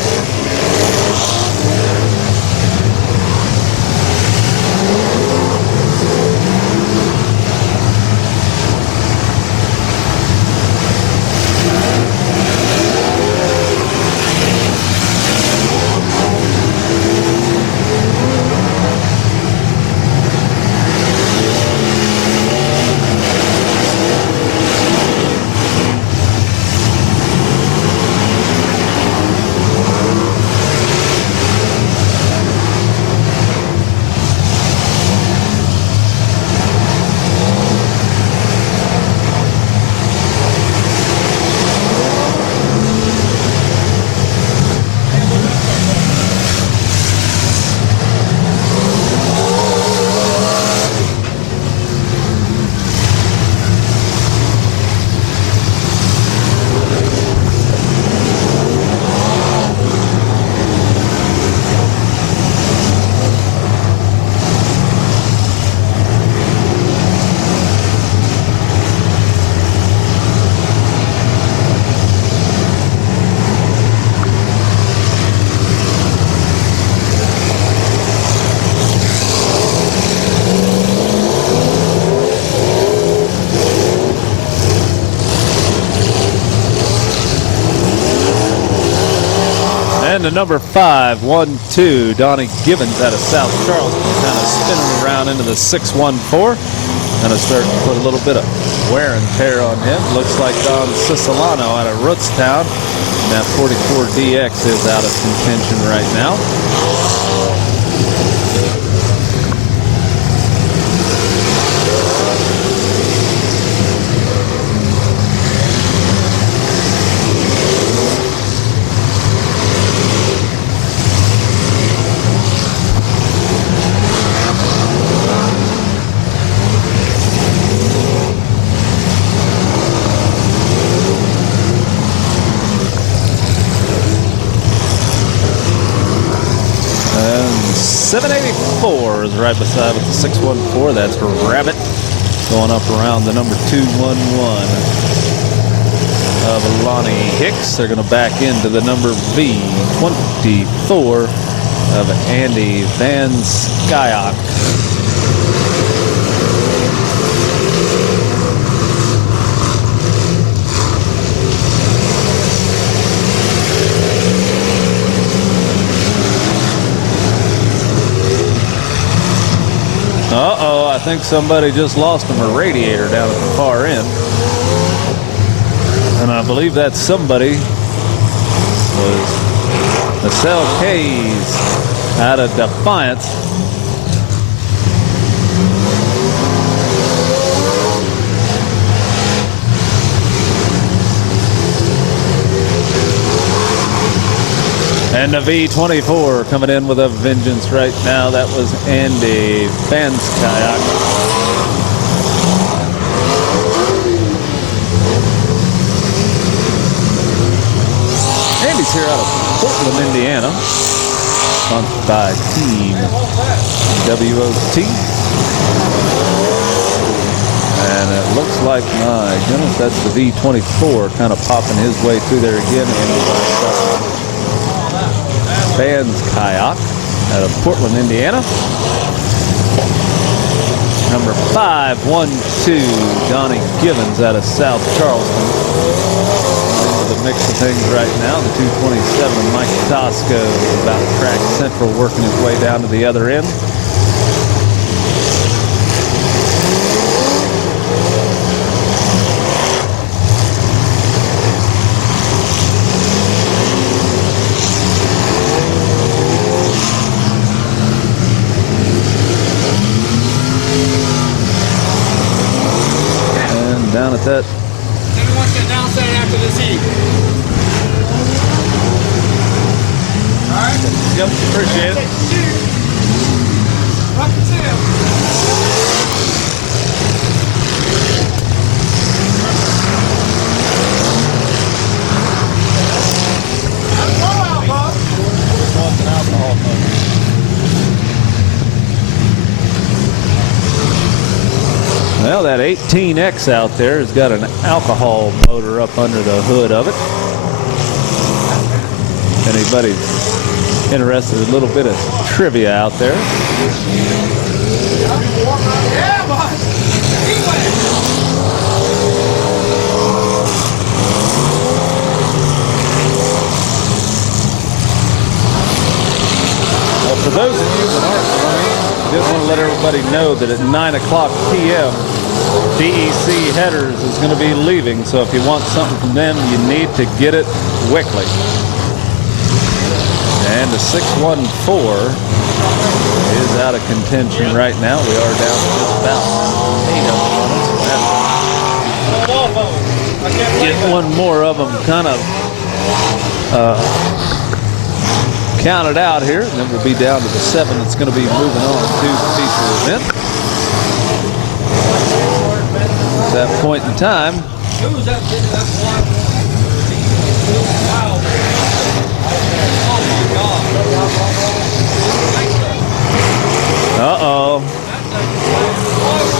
And the number 512, Donnie Givens out of South Charleston, kind of spinning around into the 614. Kind of starting to put a little bit of wear and tear on him. Looks like Don Siciliano out of Rootstown. And that 44 DX is out of contention right now. And 784 is right beside with the 614. That's for Rabbit. Going up around the number 211 of Lonnie Hicks. They're going to back into the number V24 of Andy Van Skyok. Uh-oh, I think somebody just lost him a radiator down at the far end. And I believe that somebody was Marcel Kays out of Defiance. And the V24 coming in with a vengeance right now. That was Andy Van Skyok. Andy's here out of Portland, Indiana. sponsored by Team WOT. And it looks like, my goodness, that's the V24 kind of popping his way through there again. Fans Kayak out of Portland, Indiana. Number 512, Donnie Givens out of South Charleston. Into the mix of things right now. The 227, Mike Tosco, about track central, working his way down to the other end. Down at that. Everyone can announce that after this heat. All right? Yep, appreciate it. Rock the tail. Well, that 18X out there has got an alcohol motor up under the hood of it. Anybody interested in a little bit of trivia out there? Yeah, boss. Well, for those of you that aren't running, I just want to let everybody know that at 9 o'clock p.m., DEC Headers is going to be leaving, so if you want something from them, you need to get it quickly. And the 614 is out of contention right now. We are down to just about 8 of them. Get one more of them kind of counted out here, and then we'll be down to the 7 that's going to be moving on to the feature event. At that point in time,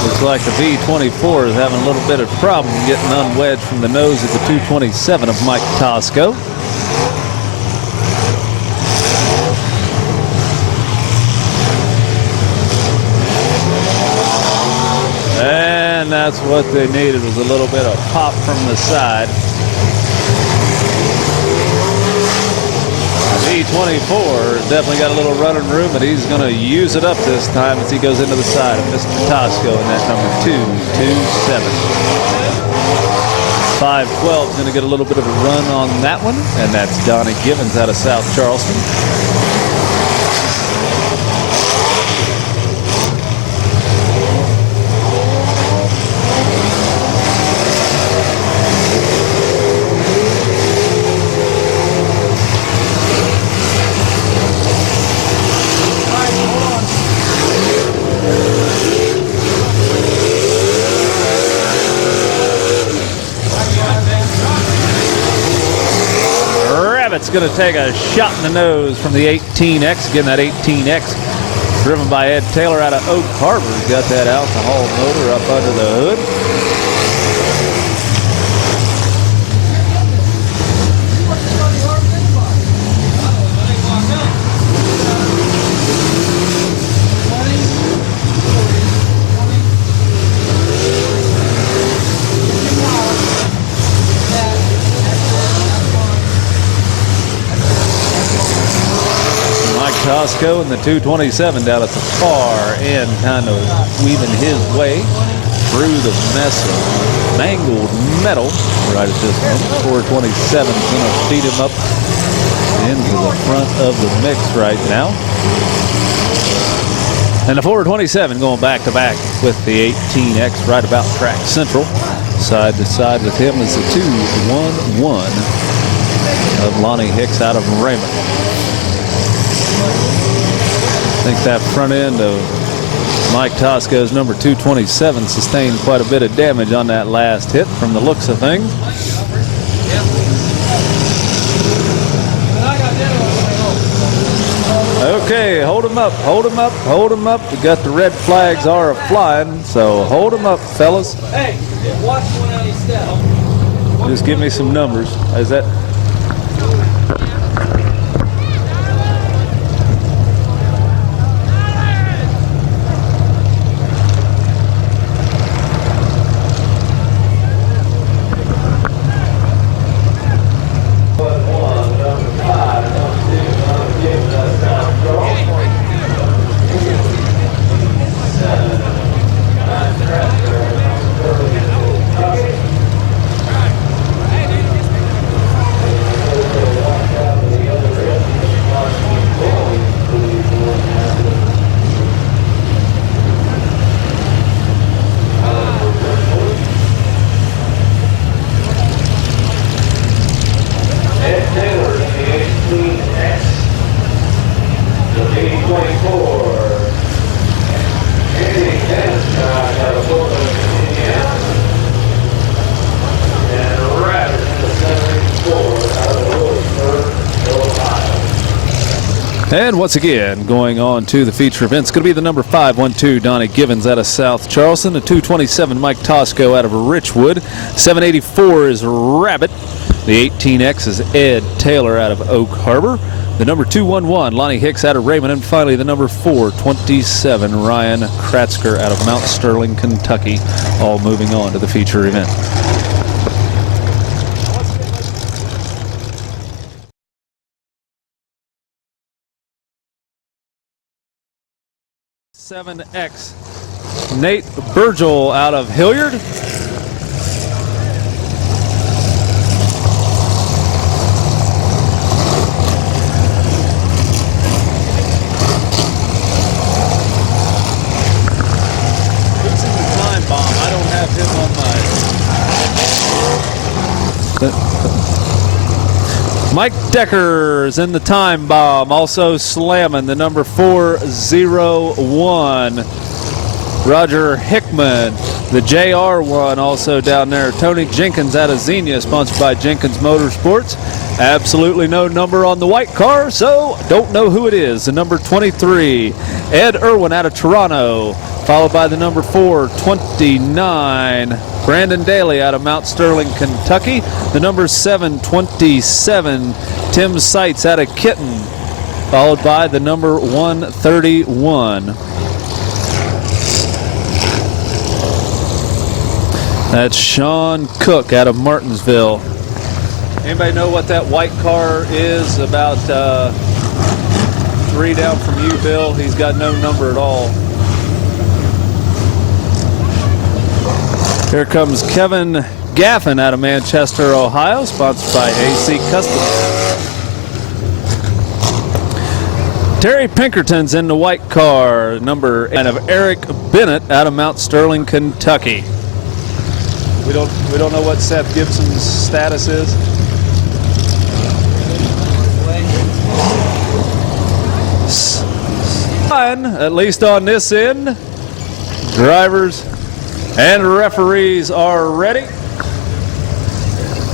looks like the V24 is having a little bit of problem getting unwedged from the nose of the 227 of Mike Tosco. And that's what they needed, was a little bit of pop from the side. V24 definitely got a little running room, but he's going to use it up this time as he goes into the side of Mr. Tosco in that number 227. 512 is going to get a little bit of a run on that one, and that's Donnie Givens out of South Charleston. It's going to take a shot in the nose from the 18X. Again, that 18X driven by Ed Taylor out of Oak Harbor. Got that alcohol motor up under the hood. Tosco and the 227 down at the far end, kind of weaving his way through the mess of mangled metal right at this moment. 427 is going to feed him up into the front of the mix right now. And the 427 going back to back with the 18X right about track central. Side to side with him is the 211 of Lonnie Hicks out of Raymond. I think that front end of Mike Tosco's number 227 sustained quite a bit of damage on that last hit from the looks of things. Okay, hold them up, hold them up, hold them up. We got the red flags are flying, so hold them up, fellas. Hey, watch one out of step. Just give me some numbers. Is that? And once again, going on to the feature event, it's going to be the number 512, Donnie Givens out of South Charleston. The 227, Mike Tosco out of Richwood. 784 is Rabbit. The 18X is Ed Taylor out of Oak Harbor. The number 211, Lonnie Hicks out of Raymond. And finally, the number 427, Ryan Kratzker out of Mount Sterling, Kentucky. All moving on to the feature event. X Nate Burgel out of Hilliard. Who's in the time bomb? I don't have him on my. Mike Decker's in the time bomb, also slamming the number 401. Roger Hickman, the JR one also down there. Tony Jenkins out of Xenia, sponsored by Jenkins Motorsports. Absolutely no number on the white car, so don't know who it is. The number 23, Ed Irwin out of Toronto, followed by the number 429, Brandon Daly out of Mount Sterling, Kentucky. The number 727, Tim Seitz out of Kitten, followed by the number 131. That's Sean Cook out of Martinsville. Anybody know what that white car is? About 3 down from you, Bill. He's got no number at all. Here comes Kevin Gaffin out of Manchester, Ohio, sponsored by AC Customs. Terry Pinkerton's in the white car, number 8 of Eric Bennett out of Mount Sterling, Kentucky. We don't know what Seth Gibson's status is. At least on this end, drivers and referees are ready.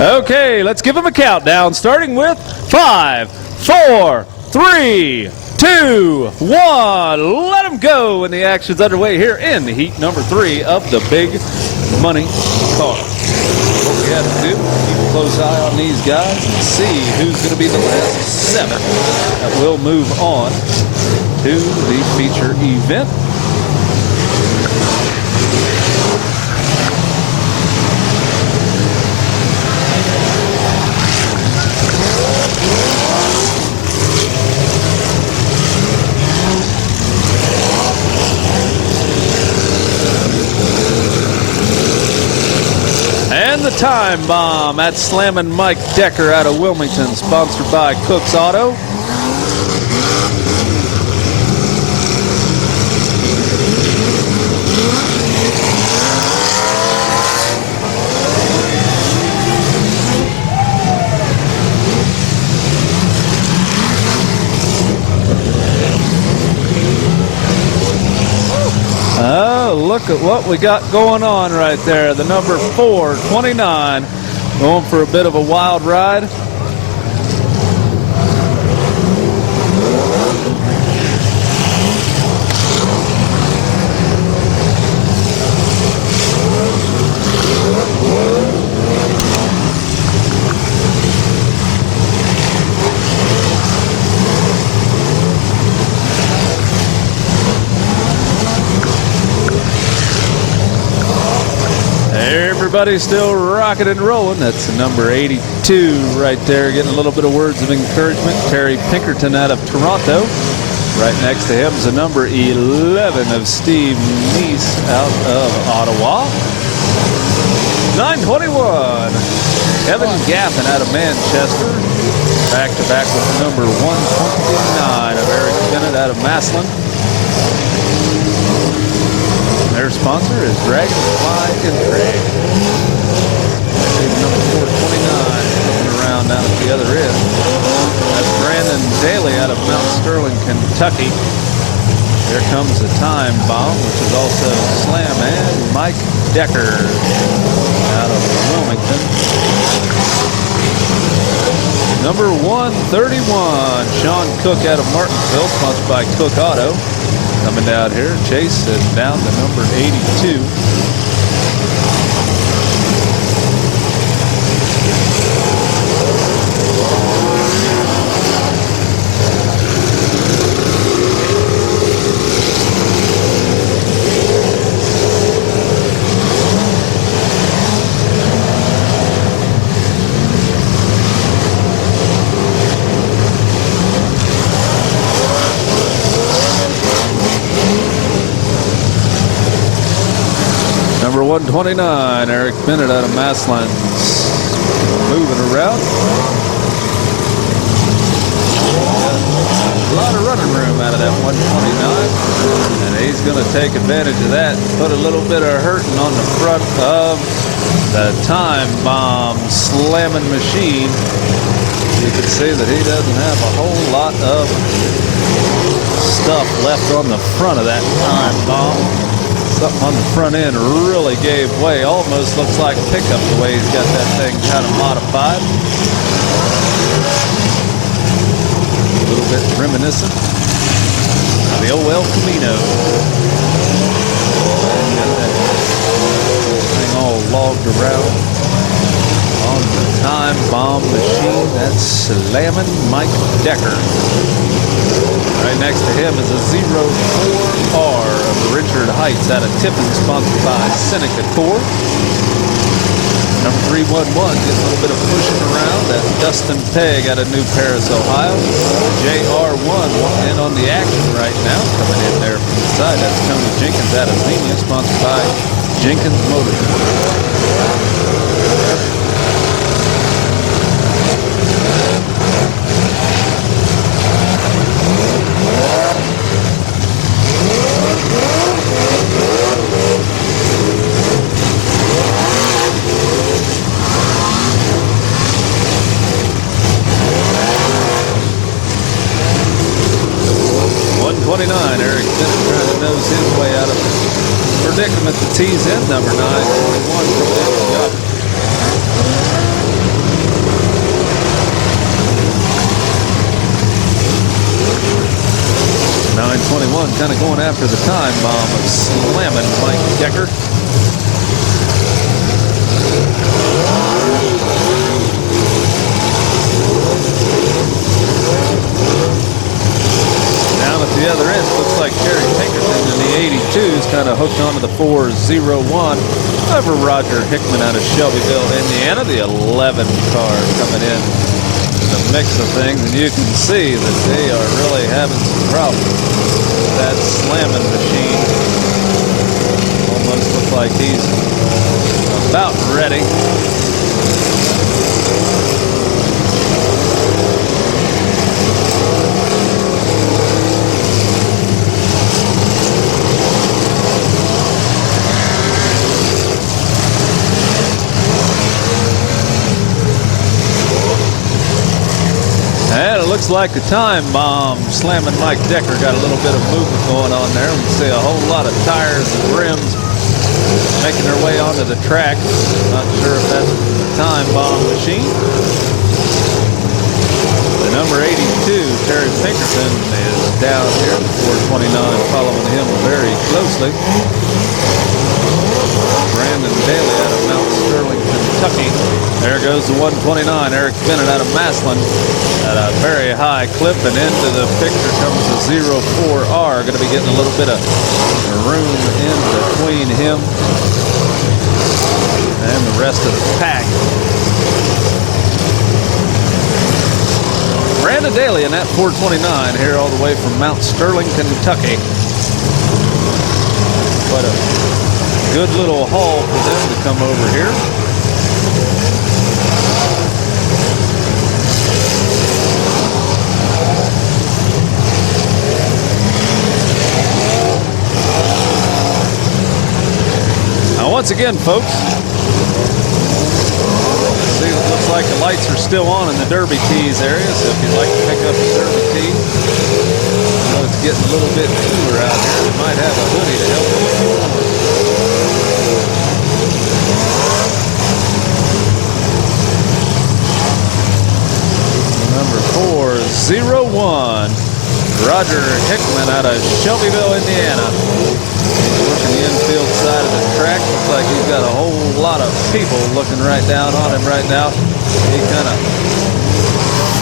Okay, let's give them a countdown, starting with 5, 4, 3, 2, 1. Let them go, and the action's underway here in the heat number 3 of the Big Money car. What we have to do, keep a close eye on these guys and see who's going to be the last 7 that will move on to the feature event. And the time bomb, that's slamming Mike Decker out of Wilmington, sponsored by Cook's Auto. Oh, look at what we got going on right there. The number 429 going for a bit of a wild ride. Everybody's still rocking and rolling. That's the number 82 right there, getting a little bit of words of encouragement. Terry Pinkerton out of Toronto. Right next to him is the number 11 of Steve Neese out of Ottawa. 921, Kevin Gaffin out of Manchester. Back to back with the number 129 of Eric Bennett out of Massillon. Their sponsor is Dragonfly Intrigue. Number 429 coming around down at the other end. That's Brandon Daly out of Mount Sterling, Kentucky. Here comes the Time Bomb, which is also Slam, and Mike Decker out of Wilmington. Number 131, Sean Cook out of Martinsville, sponsored by Cook Auto. Coming down here, Chase is down to number 82. Number 129, Eric Bennett out of Massillon, moving around. A lot of running room out of that 129, and he's going to take advantage of that. Put a little bit of hurting on the front of the Time Bomb slamming machine. You can see that he doesn't have a whole lot of stuff left on the front of that Time Bomb. Something on the front end really gave way. Almost looks like a pickup the way he's got that thing kind of modified. A little bit reminiscent of the old El Camino. Got that thing all logged around on the Time Bomb machine. That's Slamming Mike Decker. Right next to him is a 04R of Richard Heights out of Tiffin, sponsored by Seneca Corps. Number 311 getting a little bit of pushing around. That's Dustin Pegg out of New Paris, Ohio. JR1 in on the action right now. Coming in there from the side. That's Tony Jenkins out of Xenia, sponsored by Jenkins Motorsports. 29, Eric Bennett trying to nose his way out of the predicament that tees in number 921 from David Yup. .921 kind of going after the Time Bomb of slamming Mike Decker. The other end looks like Terry Pinkerton in the 82 is kind of hooked onto the 401 over Roger Hickman out of Shelbyville, Indiana. The 11 car coming in the mix of things, and you can see that they are really having some problems with that slamming machine. Almost looks like he's about ready. And it looks like the Time Bomb slamming Mike Decker got a little bit of movement going on there. We can see a whole lot of tires and rims making their way onto the track. Not sure if that's the Time Bomb machine. The number 82, Terry Pinkerton, is down here. 429 following him very closely. Brandon Daly out of Mount Sterling, Kentucky. There goes the 129, Eric Bennett out of Massillon at a very high clip, and into the picture comes the 04R. Going to be getting a little bit of room in between him and the rest of the pack. Miranda Daly in that 429 here all the way from Mount Sterling, Kentucky. Quite a good little haul for them to come over here. Now once again, folks, see, it looks like the lights are still on in the Derby Tees area, so if you'd like to pick up a Derby Tee, I know it's getting a little bit cooler out here. We might have a hoodie to help you if you want one. Number 401, Roger Hickman out of Shelbyville, Indiana. He's working the infield side of the track. Looks like he's got a whole lot of people looking right down on him right now. He kind of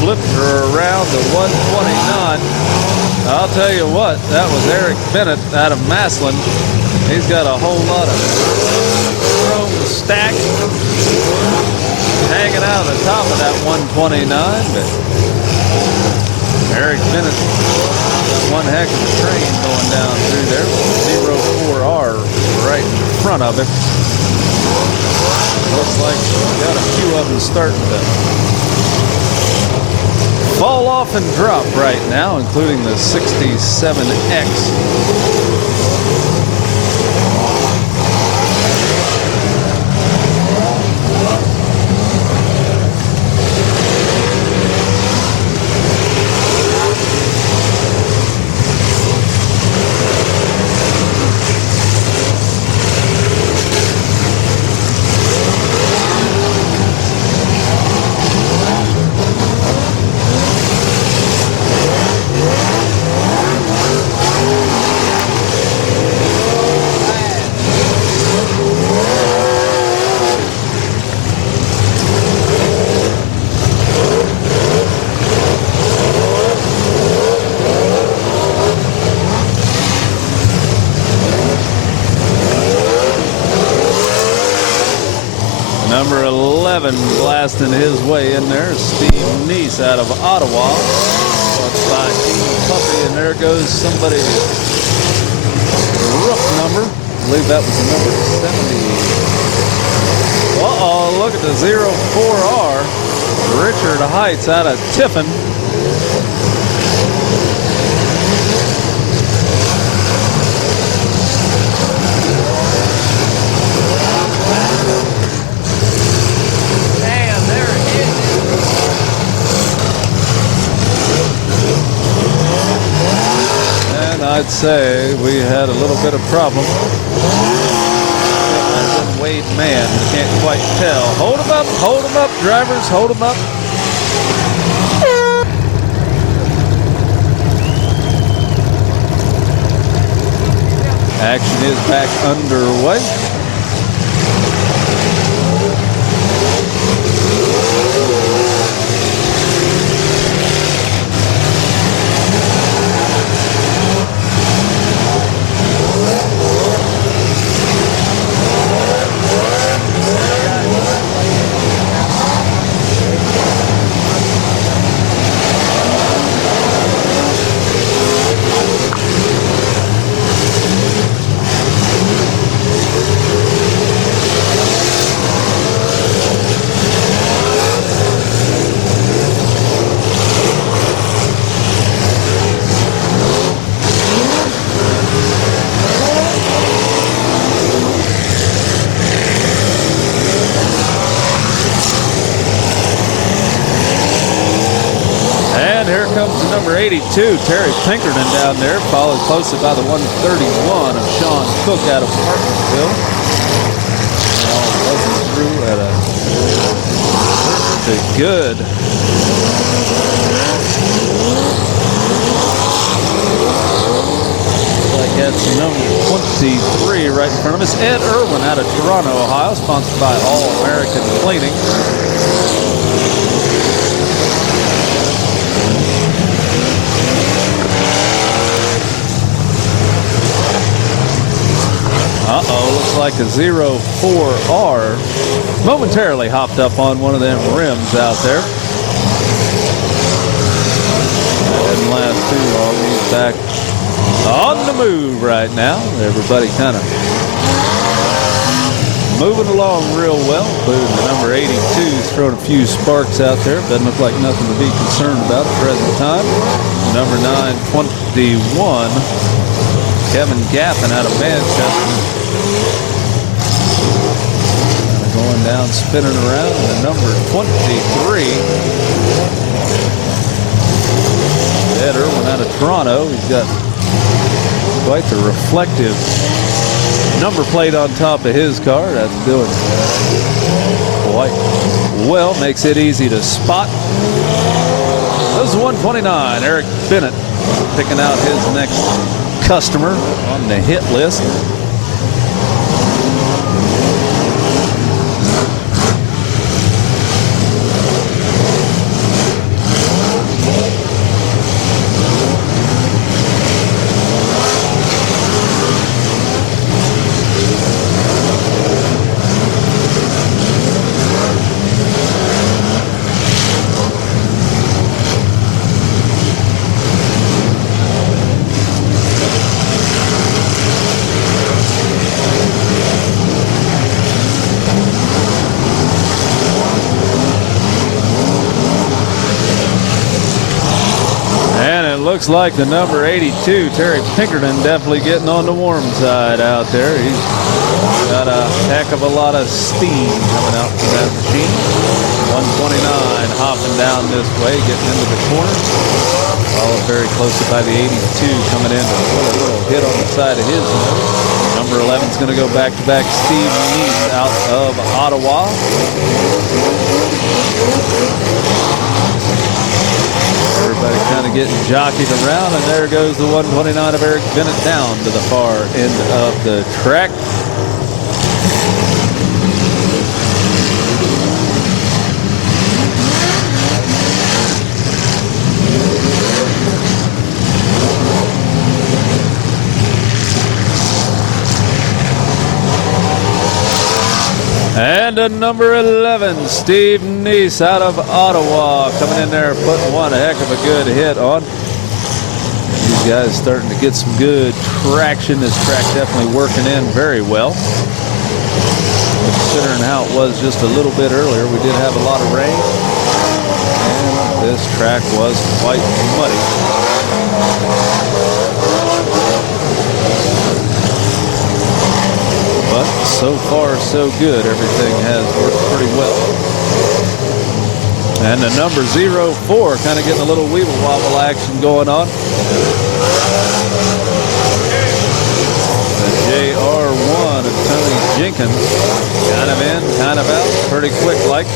flipped her around the 129. I'll tell you what, that was Eric Bennett out of Massillon. He's got a whole lot of chrome stack hanging out of the top of that 129, but Eric Bennett, one heck of a train going down through there with 04R right in front of him. Looks like we've got a few of them starting to fall off and drop right now, including the 67X. Number 11 blasting his way in there. Steve Neese out of Ottawa. Followed by Dean Puppy, and there goes somebody. Rough number. I believe that was the number 70. Uh-oh, look at the 04R. Richard Heights out of Tiffin. I'd say we had a little bit of problem. Wade man, can't quite tell. Hold him up, drivers, hold him up. Action is back underway. Number 82, Terry Pinkerton down there, followed closely by the 131 of Sean Cook out of Martinsville. All buzzing through at a pretty good. Like that's number 23 right in front of us. Ed Irwin out of Toronto, Ohio, sponsored by All American Cleaning. Uh-oh, looks like a 04R momentarily hopped up on one of them rims out there. That didn't last too long. He's back on the move right now. Everybody kind of moving along real well, including the number 82. He's thrown a few sparks out there. Doesn't look like nothing to be concerned about at the present time. Number 921, Kevin Gaffin out of Manchester. Going down, spinning around, and the number 23, Ed Irwin out of Toronto. He's got quite the reflective number plate on top of his car. That's doing quite well. Makes it easy to spot. This is 129. Eric Bennett picking out his next customer on the hit list. Looks like the number 82, Terry Pinkerton, definitely getting on the warm side out there. He's got a heck of a lot of steam coming out from that machine. 129 hopping down this way, getting into the corner. Followed very closely by the 82 coming in to put a little hit on the side of his. Number 11 is going to go back-to-back. Steve Neese out of Ottawa. Everybody kind of getting jockeyed around, and there goes the 129 of Eric Bennett down to the far end of the track. And a number 11, Steve Neese out of Ottawa, coming in there, putting one heck of a good hit on. These guys starting to get some good traction. This track definitely working in very well. Considering how it was just a little bit earlier, we did have a lot of rain. And this track was quite muddy. But so far, so good. Everything has worked pretty well. And the number 04 kind of getting a little weeble wobble action going on. The JR1 of Tony Jenkins. Kind of in, kind of out. Pretty quick like.